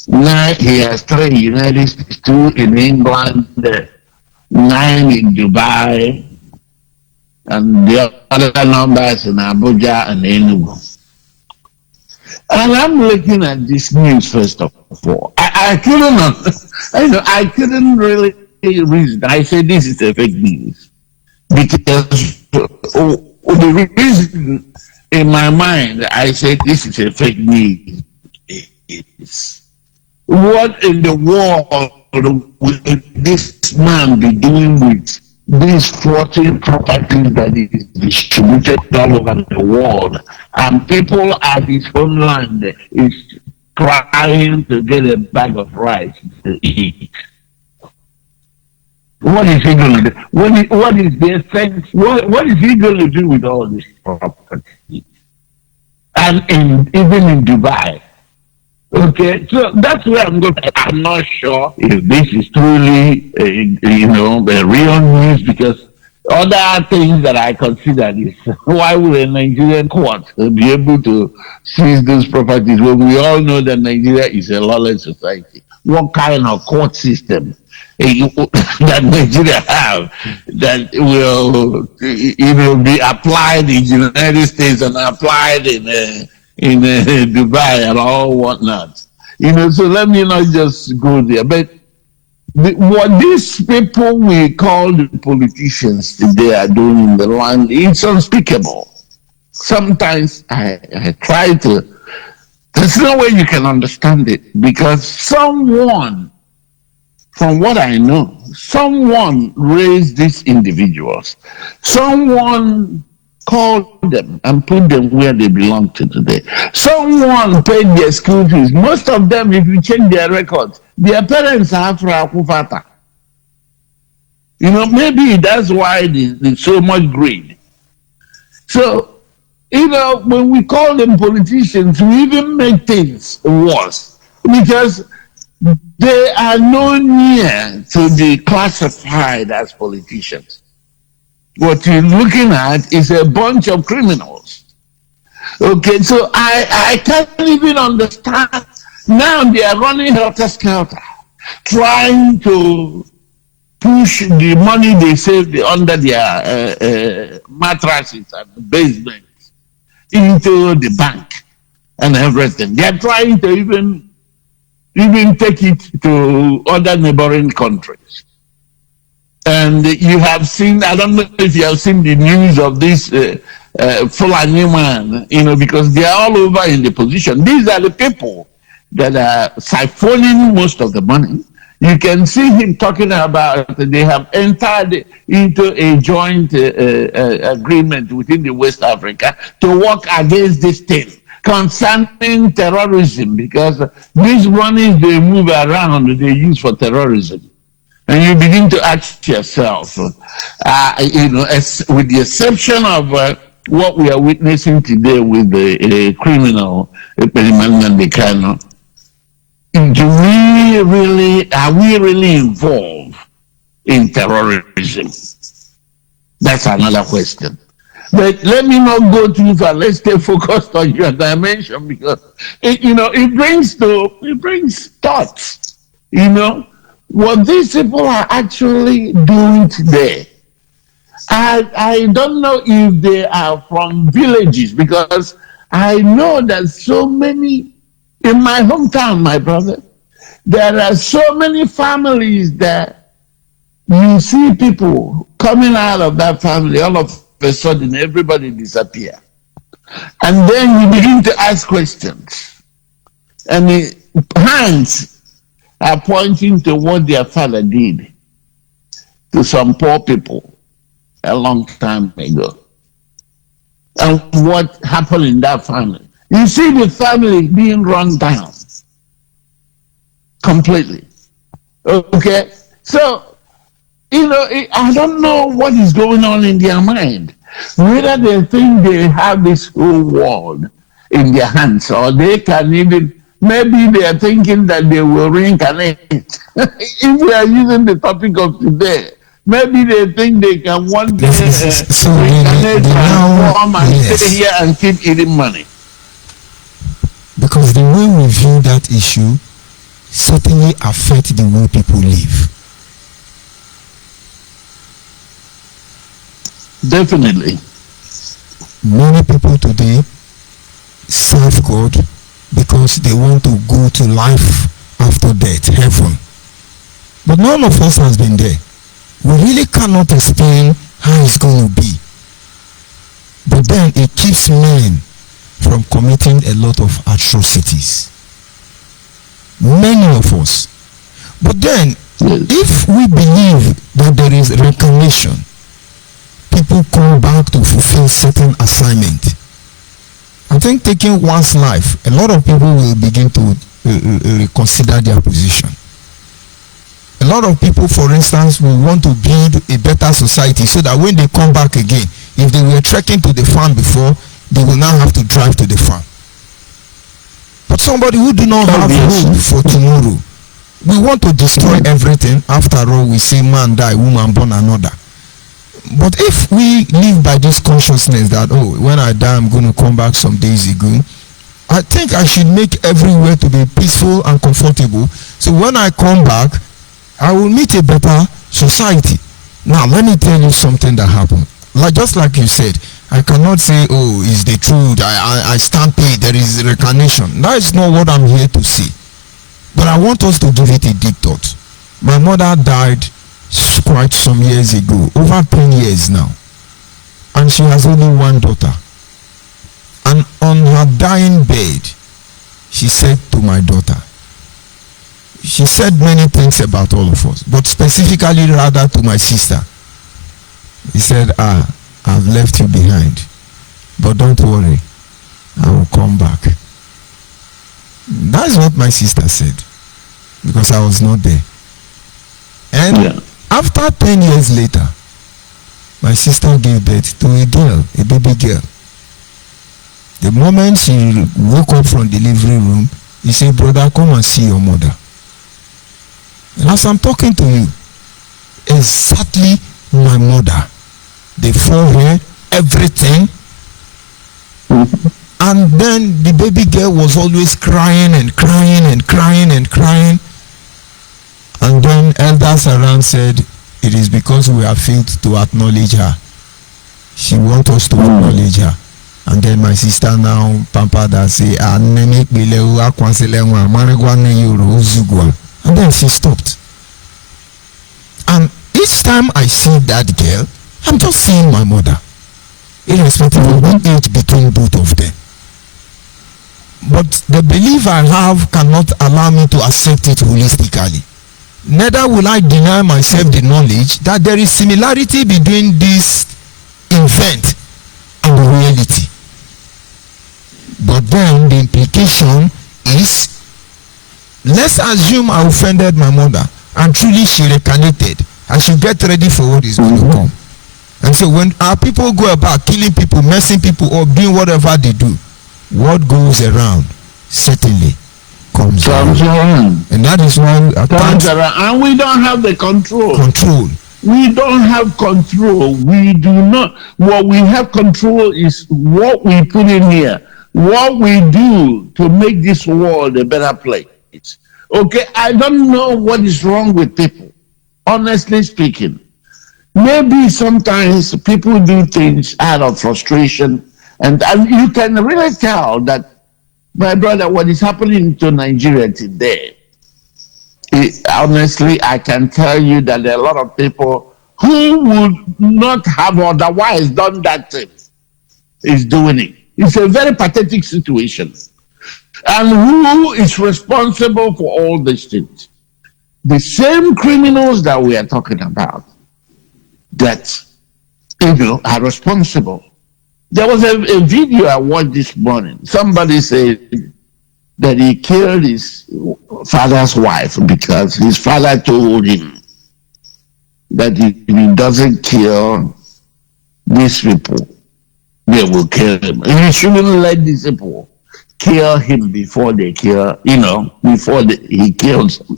now he has 3 in United States, 2 in England, 9 in Dubai, and the other numbers in Abuja and Enugu. And I'm looking at this news first of all. I couldn't really reason. I said this is a fake news because the reason in my mind I said this is a fake news is, what in the world will this man be doing with these 40 properties that is distributed all over the world, and people at his homeland is trying to get a bag of rice to eat? What is he going to do? What is their sense? What is he going to do with all this property? And even in Dubai. Okay, so that's where I'm going. I'm not sure if this is truly, the real news, because other things that I consider is, why would a Nigerian court be able to seize those properties when we all know that Nigeria is a lawless society? What kind of court system that Nigeria have that will, be applied in the United States and applied in Dubai and all whatnot, so let me not just go there. But what these people we call the politicians today are doing in the land, it's unspeakable. Sometimes I try to, there's no way you can understand it, because someone, from what I know, someone raised these individuals. Someone called them and put them where they belong to today. Someone paid their school fees. Most of them, if you check their records, their parents are Afra Akufata. Maybe that's why there's so much greed. So, when we call them politicians, we even make things worse, because they are no near to be classified as politicians. What you're looking at is a bunch of criminals. Okay, so I can't even understand. Now they are running helter-skelter, trying to push the money they saved under their mattresses and basements into the bank and everything. They are trying to even take it to other neighboring countries. And you have seen, I don't know if you have seen the news of this Fulani man, because they are all over in the position. These are the people that are siphoning most of the money. You can see him talking about they have entered into a joint agreement within the West Africa to work against this thing concerning terrorism, because these monies they move around, they use for terrorism. And you begin to ask yourself, with the exception of what we are witnessing today with the criminal, Perimani, are we really involved in terrorism? That's another question. But let me not go too far. Let's stay focused on your dimension, because it brings thoughts. What these people are actually doing today. I don't know if they are from villages, because I know that so many in my hometown, my brother, there are so many families that you see people coming out of that family, all of a sudden everybody disappear. And then you begin to ask questions. And the hands are pointing to what their father did to some poor people a long time ago. And what happened in that family. You see the family being run down completely. Okay? So, I don't know what is going on in their mind. Whether they think they have this whole world in their hands, or they can even, maybe they are thinking that they will reincarnate. If we are using the topic of today, maybe they think they can one day reincarnate, transform, and stay here and keep eating money. Because the way we view that issue certainly affects the way people live. Definitely. Many people today serve God because they want to go to life after death, heaven. But none of us has been there. We really cannot explain how it's going to be. But then it keeps men from committing a lot of atrocities. Many of us. But then, if we believe that there is reincarnation, people come back to fulfill certain assignment. I think taking one's life, a lot of people will begin to reconsider their position. A lot of people, for instance, will want to build a better society so that when they come back again, if they were trekking to the farm before, they will now have to drive to the farm. But somebody who do not have hope for tomorrow, we want to destroy everything. After all, we say man die, woman born another. But if we live by this consciousness that, when I die, I'm going to come back some days ago, I think I should make everywhere to be peaceful and comfortable. So when I come back, I will meet a better society. Now, let me tell you something that happened. Just like you said, I cannot say, it's the truth. I stampede. There is reincarnation. That is not what I'm here to say. But I want us to give it a deep thought. My mother died quite some years ago, over 10 years now. And she has only one daughter. And on her dying bed, she said to my daughter, she said many things about all of us, but specifically rather to my sister. He said, I've left you behind, but don't worry, I will come back. That's what my sister said, because I was not there. And after 10 years later, my sister gave birth to a girl, a baby girl. The moment she woke up from the delivery room, he said, brother, come and see your mother. And as I'm talking to you, exactly my mother, the forehead, everything. And then the baby girl was always crying and crying and crying and crying. And then elders around said, it is because we have failed to acknowledge her. She wants us to acknowledge her. And then my sister now pampered her say, and then she stopped. And each time I see that girl, I'm just seeing my mother, irrespective of the age between both of them. But the belief I have cannot allow me to accept it holistically. Neither will I deny myself the knowledge that there is similarity between this event and the reality. But then the implication is, let's assume I offended my mother and truly she reincarnated. I should get ready for what is going to come. And so when our people go about killing people, messing people up, doing whatever they do, what goes around certainly comes around. And that is why at times, and we don't have the control. We don't have control. We do not. What we have control is what we put in here, what we do to make this world a better place. Okay, I don't know what is wrong with people, honestly speaking. Maybe sometimes people do things out of frustration, and you can really tell that, my brother, what is happening to Nigeria today, honestly, I can tell you that there are a lot of people who would not have otherwise done that thing is doing it. It's a very pathetic situation. And who is responsible for all these things? The same criminals that we are talking about that, are responsible. There was a video I watched this morning. Somebody said that he killed his father's wife because his father told him that if he doesn't kill these people, they will kill him. And he shouldn't let these people kill him before they kill, before he kills them.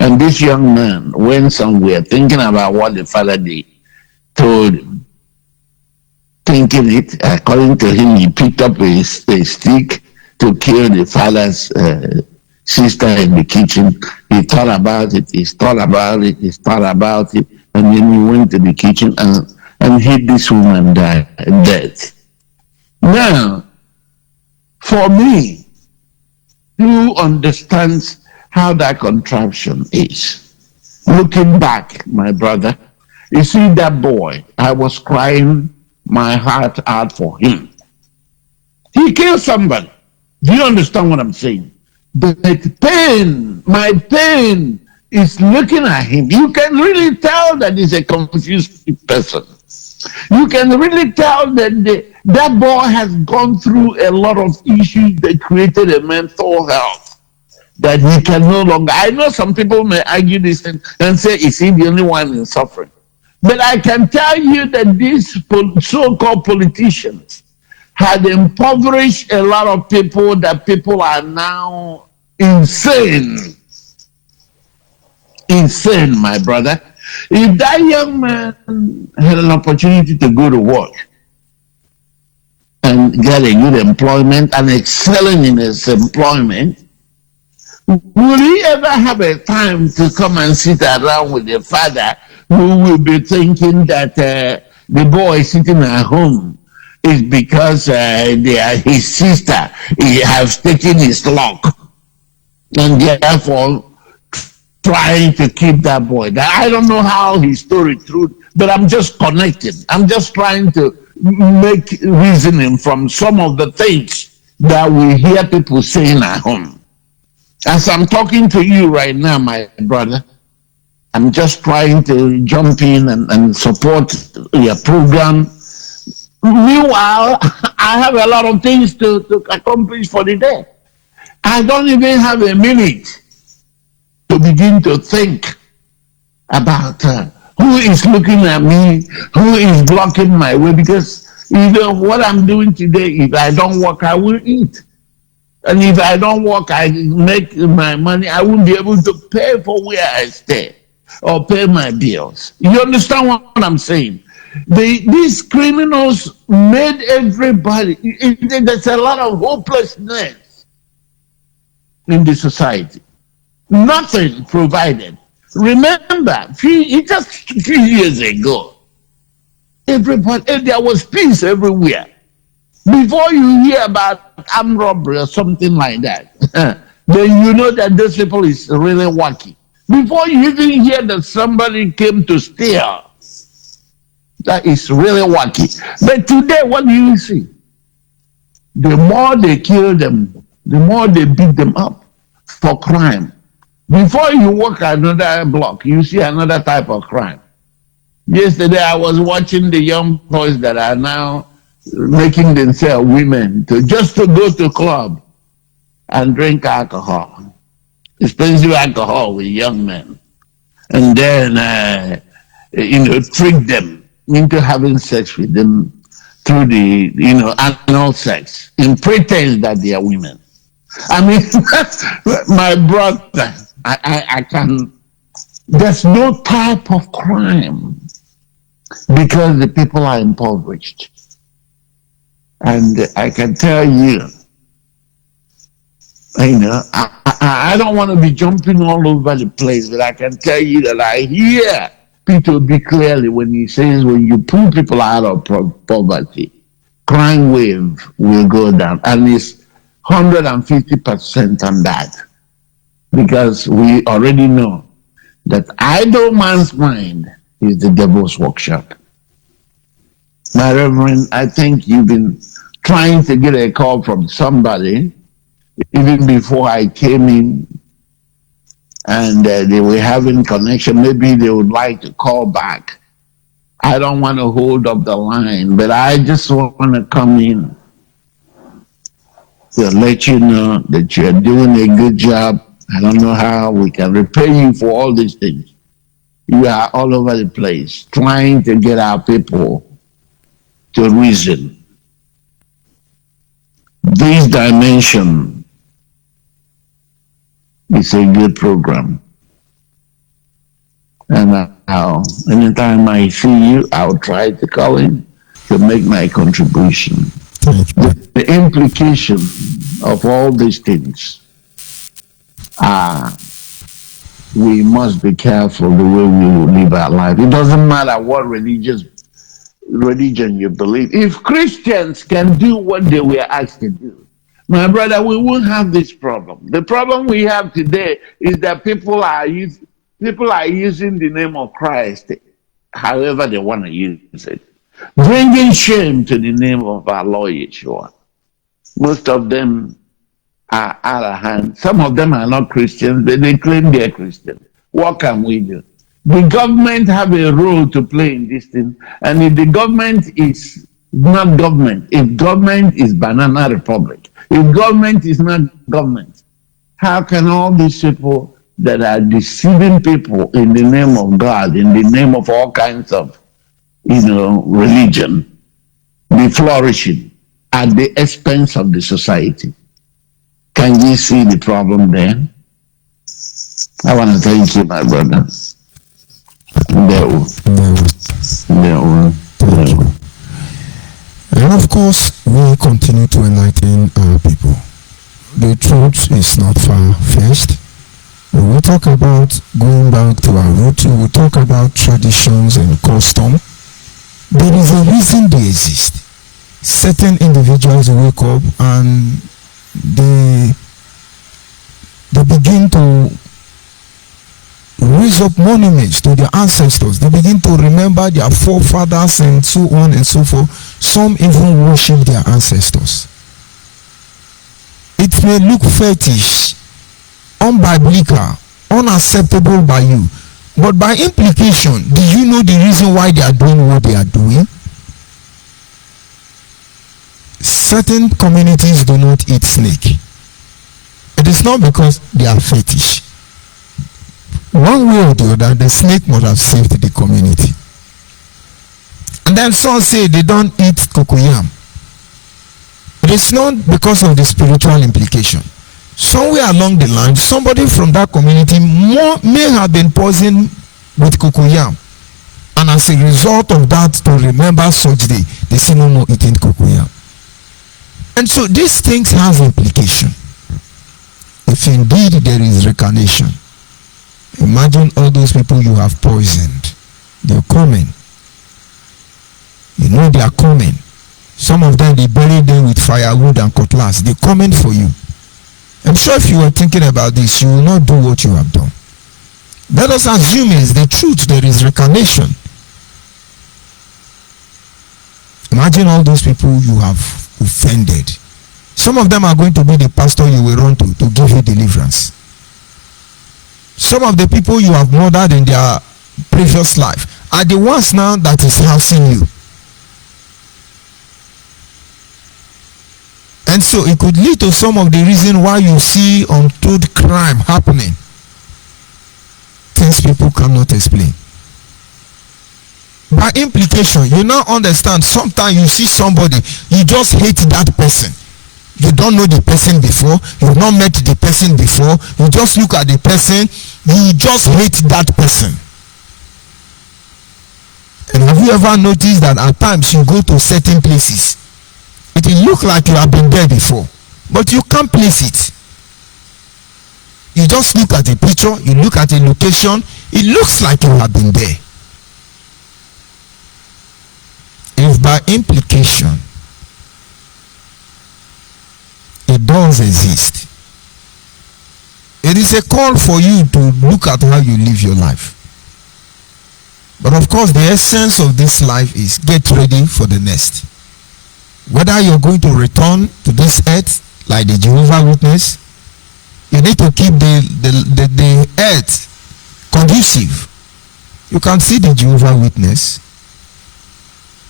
And this young man went somewhere thinking about what the father did, told him. Thinking it, according to him, he picked up a stick to kill the father's sister in the kitchen. He thought about it, and then he went to the kitchen and hit this woman dead. Now, for me, who understands how that contraption is, looking back, my brother, you see that boy, I was crying my heart out for him. He killed somebody. Do you understand what I'm saying? But my pain is looking at him. You can really tell that he's a confused person. You can really tell that that boy has gone through a lot of issues that created a mental health that he can no longer. I know some people may argue this and say, is he the only one in suffering? But I can tell you that these so-called politicians had impoverished a lot of people, that people are now insane. Insane, my brother. If that young man had an opportunity to go to work and get a good employment and excelling in his employment, will he ever have a time to come and sit around with the father who will be thinking that the boy sitting at home is because his sister has taken his luck and therefore trying to keep that boy? I don't know how his story through, but I'm just connected. I'm just trying to make reasoning from some of the things that we hear people saying at home. As I'm talking to you right now, my brother, I'm just trying to jump in and support your program. Meanwhile, I have a lot of things to accomplish for the day. I don't even have a minute to begin to think about who is looking at me, who is blocking my way, because what I'm doing today, if I don't work, I will eat. And if I don't work, I make my money, I won't be able to pay for where I stay or pay my bills. You understand what I'm saying? These criminals made everybody, there's a lot of hopelessness in the society. Nothing provided. Remember, just a few years ago, everybody, there was peace everywhere. Before you hear about armed robbery or something like that, then you know that those people is really wacky. Before you even hear that somebody came to steal, that is really wacky. But today, what do you see? The more they kill them, the more they beat them up for crime. Before you walk another block, you see another type of crime. Yesterday, I was watching the young boys that are now making themselves women just to go to club and drink alcohol, expensive alcohol with young men, and then trick them into having sex with them through the anal sex in pretense that they are women. I mean, my brother, I can. There's no type of crime because the people are impoverished. And I can tell you, I don't want to be jumping all over the place, but I can tell you that I hear Peter B clearly when he says when you pull people out of poverty, crime wave will go down. And it's 150% on that. Because we already know that idle man's mind is the devil's workshop. My Reverend, I think you've been trying to get a call from somebody even before I came in, and they were having connection. Maybe they would like to call back. I don't want to hold up the line, but I just want to come in to let you know that you're doing a good job. I don't know how we can repay you for all these things. You are all over the place trying to get our people to reason. This Dimension is a good program. And anytime I see you, I'll try to call in to make my contribution. The implication of all these things are we must be careful the way we live our life. It doesn't matter what religion you believe. If Christians can do what they were asked to do, my brother, we won't have this problem. The problem we have today is that people are using the name of Christ however they want to use it, bringing shame to the name of our Lord Yeshua. Most of them are out of hand. Some of them are not Christians, but they claim they're Christians. What can we do? The government have a role to play in this thing, and if the government is not government, if government is banana republic, if government is not government, how can all these people that are deceiving people in the name of God, in the name of all kinds of, religion, be flourishing at the expense of the society? Can you see the problem there? I want to thank you, my brother. And of course, we continue to enlighten our people. The truth is not far-fetched. When we talk about going back to our root, we talk about traditions and custom. There is a reason they exist. Certain individuals wake up and they begin to raise up monuments to their ancestors. They begin to remember their forefathers and so on and so forth. Some even worship their ancestors. It may look fetish, unbiblical, unacceptable by you, but by implication, do you know the reason why they are doing what they are doing? Certain communities do not eat snake. It is not because they are fetish. One way or the other, the snake must have saved the community. And then some say they don't eat cocoyam. It is not because of the spiritual implication. Somewhere along the line, somebody from that community may have been poisoned with cocoyam. And as a result of that, to remember such day, they say no more eating cocoyam. And so these things have implication. If indeed there is reincarnation, Imagine all those people you have poisoned. They're coming. You know they are coming. Some of them, they bury them with firewood and cutlass. They're coming for you. I'm sure if you were thinking about this, you will not do what you have done. Let us assume it's the truth. There is reincarnation. Imagine all those people you have offended. Some of them are going to be the pastor you will run to give you deliverance. Some of the people you have murdered in their previous life are the ones now that is housing you. And so it could lead to some of the reason why you see untold crime happening. Things people cannot explain. By implication, you now understand sometimes you see somebody, you just hate that person. You don't know the person before, you've not met the person before, you just look at the person, you just hate that person. And have you ever noticed that at times you go to certain places, it will look like you have been there before, but you can't place it. You just look at a picture, you look at a location, it looks like you have been there. If by implication it does exist, it is a call for you to look at how you live your life. But of course, the essence of this life is get ready for the next. Whether you're going to return to this earth like the Jehovah's Witness, you need to keep the earth conducive. You can see the Jehovah's Witness.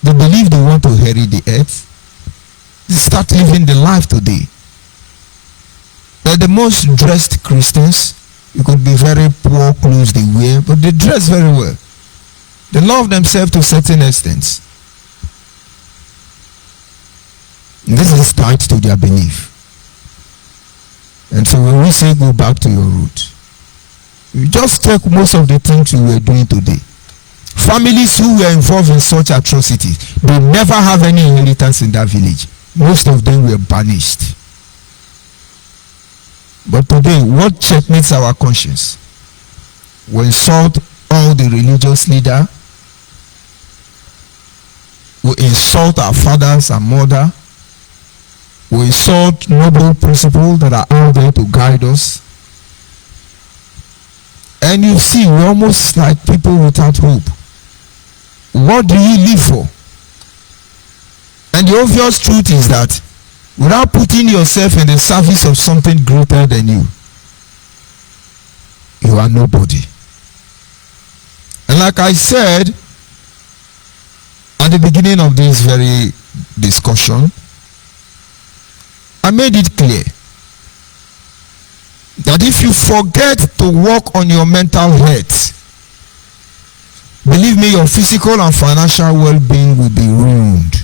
They believe they want to inherit the earth. They start living the life today. They're the most dressed Christians. You could be very poor clothes they wear, but they dress very well. They love themselves to a certain extent. And this is tied to their belief. And so when we say go back to your root, you just take most of the things you were doing today. Families who were involved in such atrocities, they never have any inheritance in that village. Most of them were banished. But today, what checkmates our conscience? We insult all the religious leaders. We insult our fathers and mother. We insult noble principles that are out there to guide us. And you see, we're almost like people without hope. What do you live for? And the obvious truth is that without putting yourself in the service of something greater than you, you are nobody. And like I said at the beginning of this very discussion, I made it clear that if you forget to work on your mental health, believe me, your physical and financial well-being will be ruined.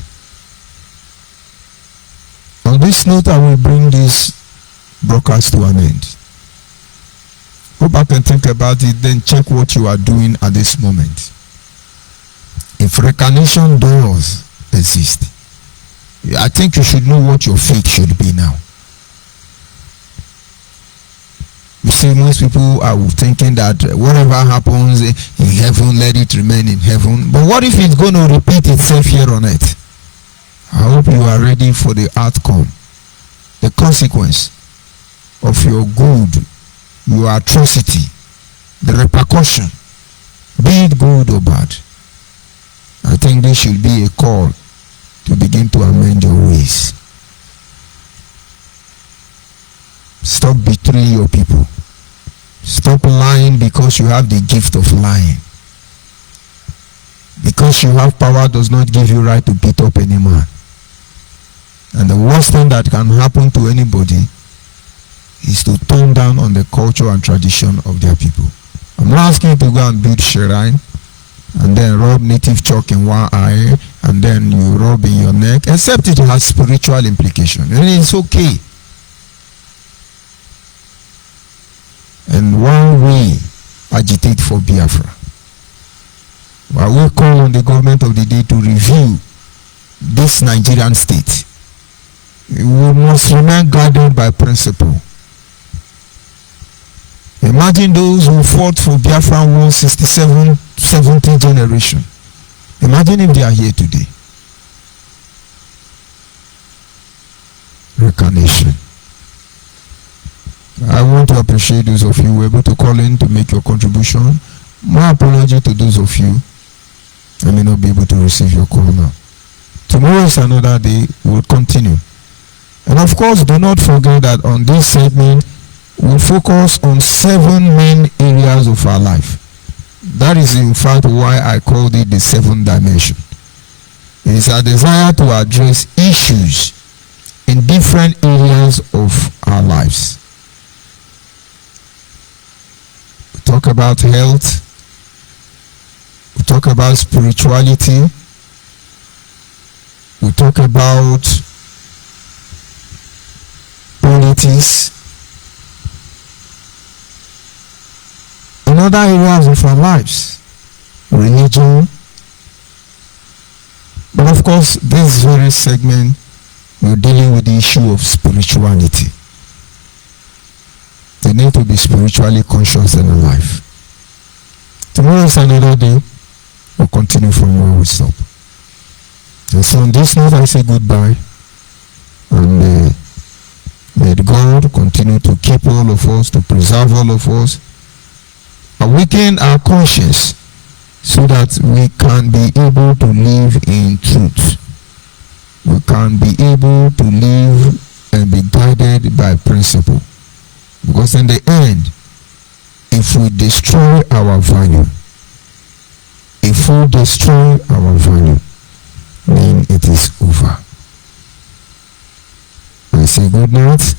On this note, I will bring this broadcast to an end. Go back and think about it, then check what you are doing at this moment. If reincarnation does exist, I think you should know what your fate should be now. You see, most people are thinking that whatever happens in heaven, let it remain in heaven. But what if it's going to repeat itself here on earth? I hope you are ready for the outcome, the consequence of your good, your atrocity, the repercussion, be it good or bad. I think this should be a call to begin to amend your ways. Stop betraying your people. Stop lying because you have the gift of lying. Because you have power does not give you right to beat up any man. And the worst thing that can happen to anybody is to turn down on the culture and tradition of their people. I'm not asking you to go and build shrine and then rub native chalk in one eye and then you rub in your neck, except it has spiritual implication. And it's okay. And while we agitate for Biafra, while we call on the government of the day to review this Nigerian state, we must remain guided by principle. We Imagine those who fought for Biafra War 67, 70 generation. Imagine if they are here today. Reincarnation. I want to appreciate those of you who were able to call in to make your contribution. My apology to those of you I may not be able to receive your call now. Tomorrow is another day. We'll continue. And of course, do not forget that on this segment, we'll focus on 7 main areas of our life. That is in fact why I called it the 7th dimension. It is our desire to address issues in different areas of our lives. We talk about health. We talk about spirituality. We talk about politics. In other areas of our lives, religion. But of course, this very segment, we're dealing with the issue of spirituality. They need to be spiritually conscious and alive. Tomorrow is another day. We'll continue from where we stop. And so on this note, I say goodbye. And may God continue to keep all of us, to preserve all of us, awaken our conscience so that we can be able to live in truth. We can be able to live and be guided by principle. Because in the end, if we destroy our value, then it is over. I say good night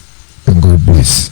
and God bless.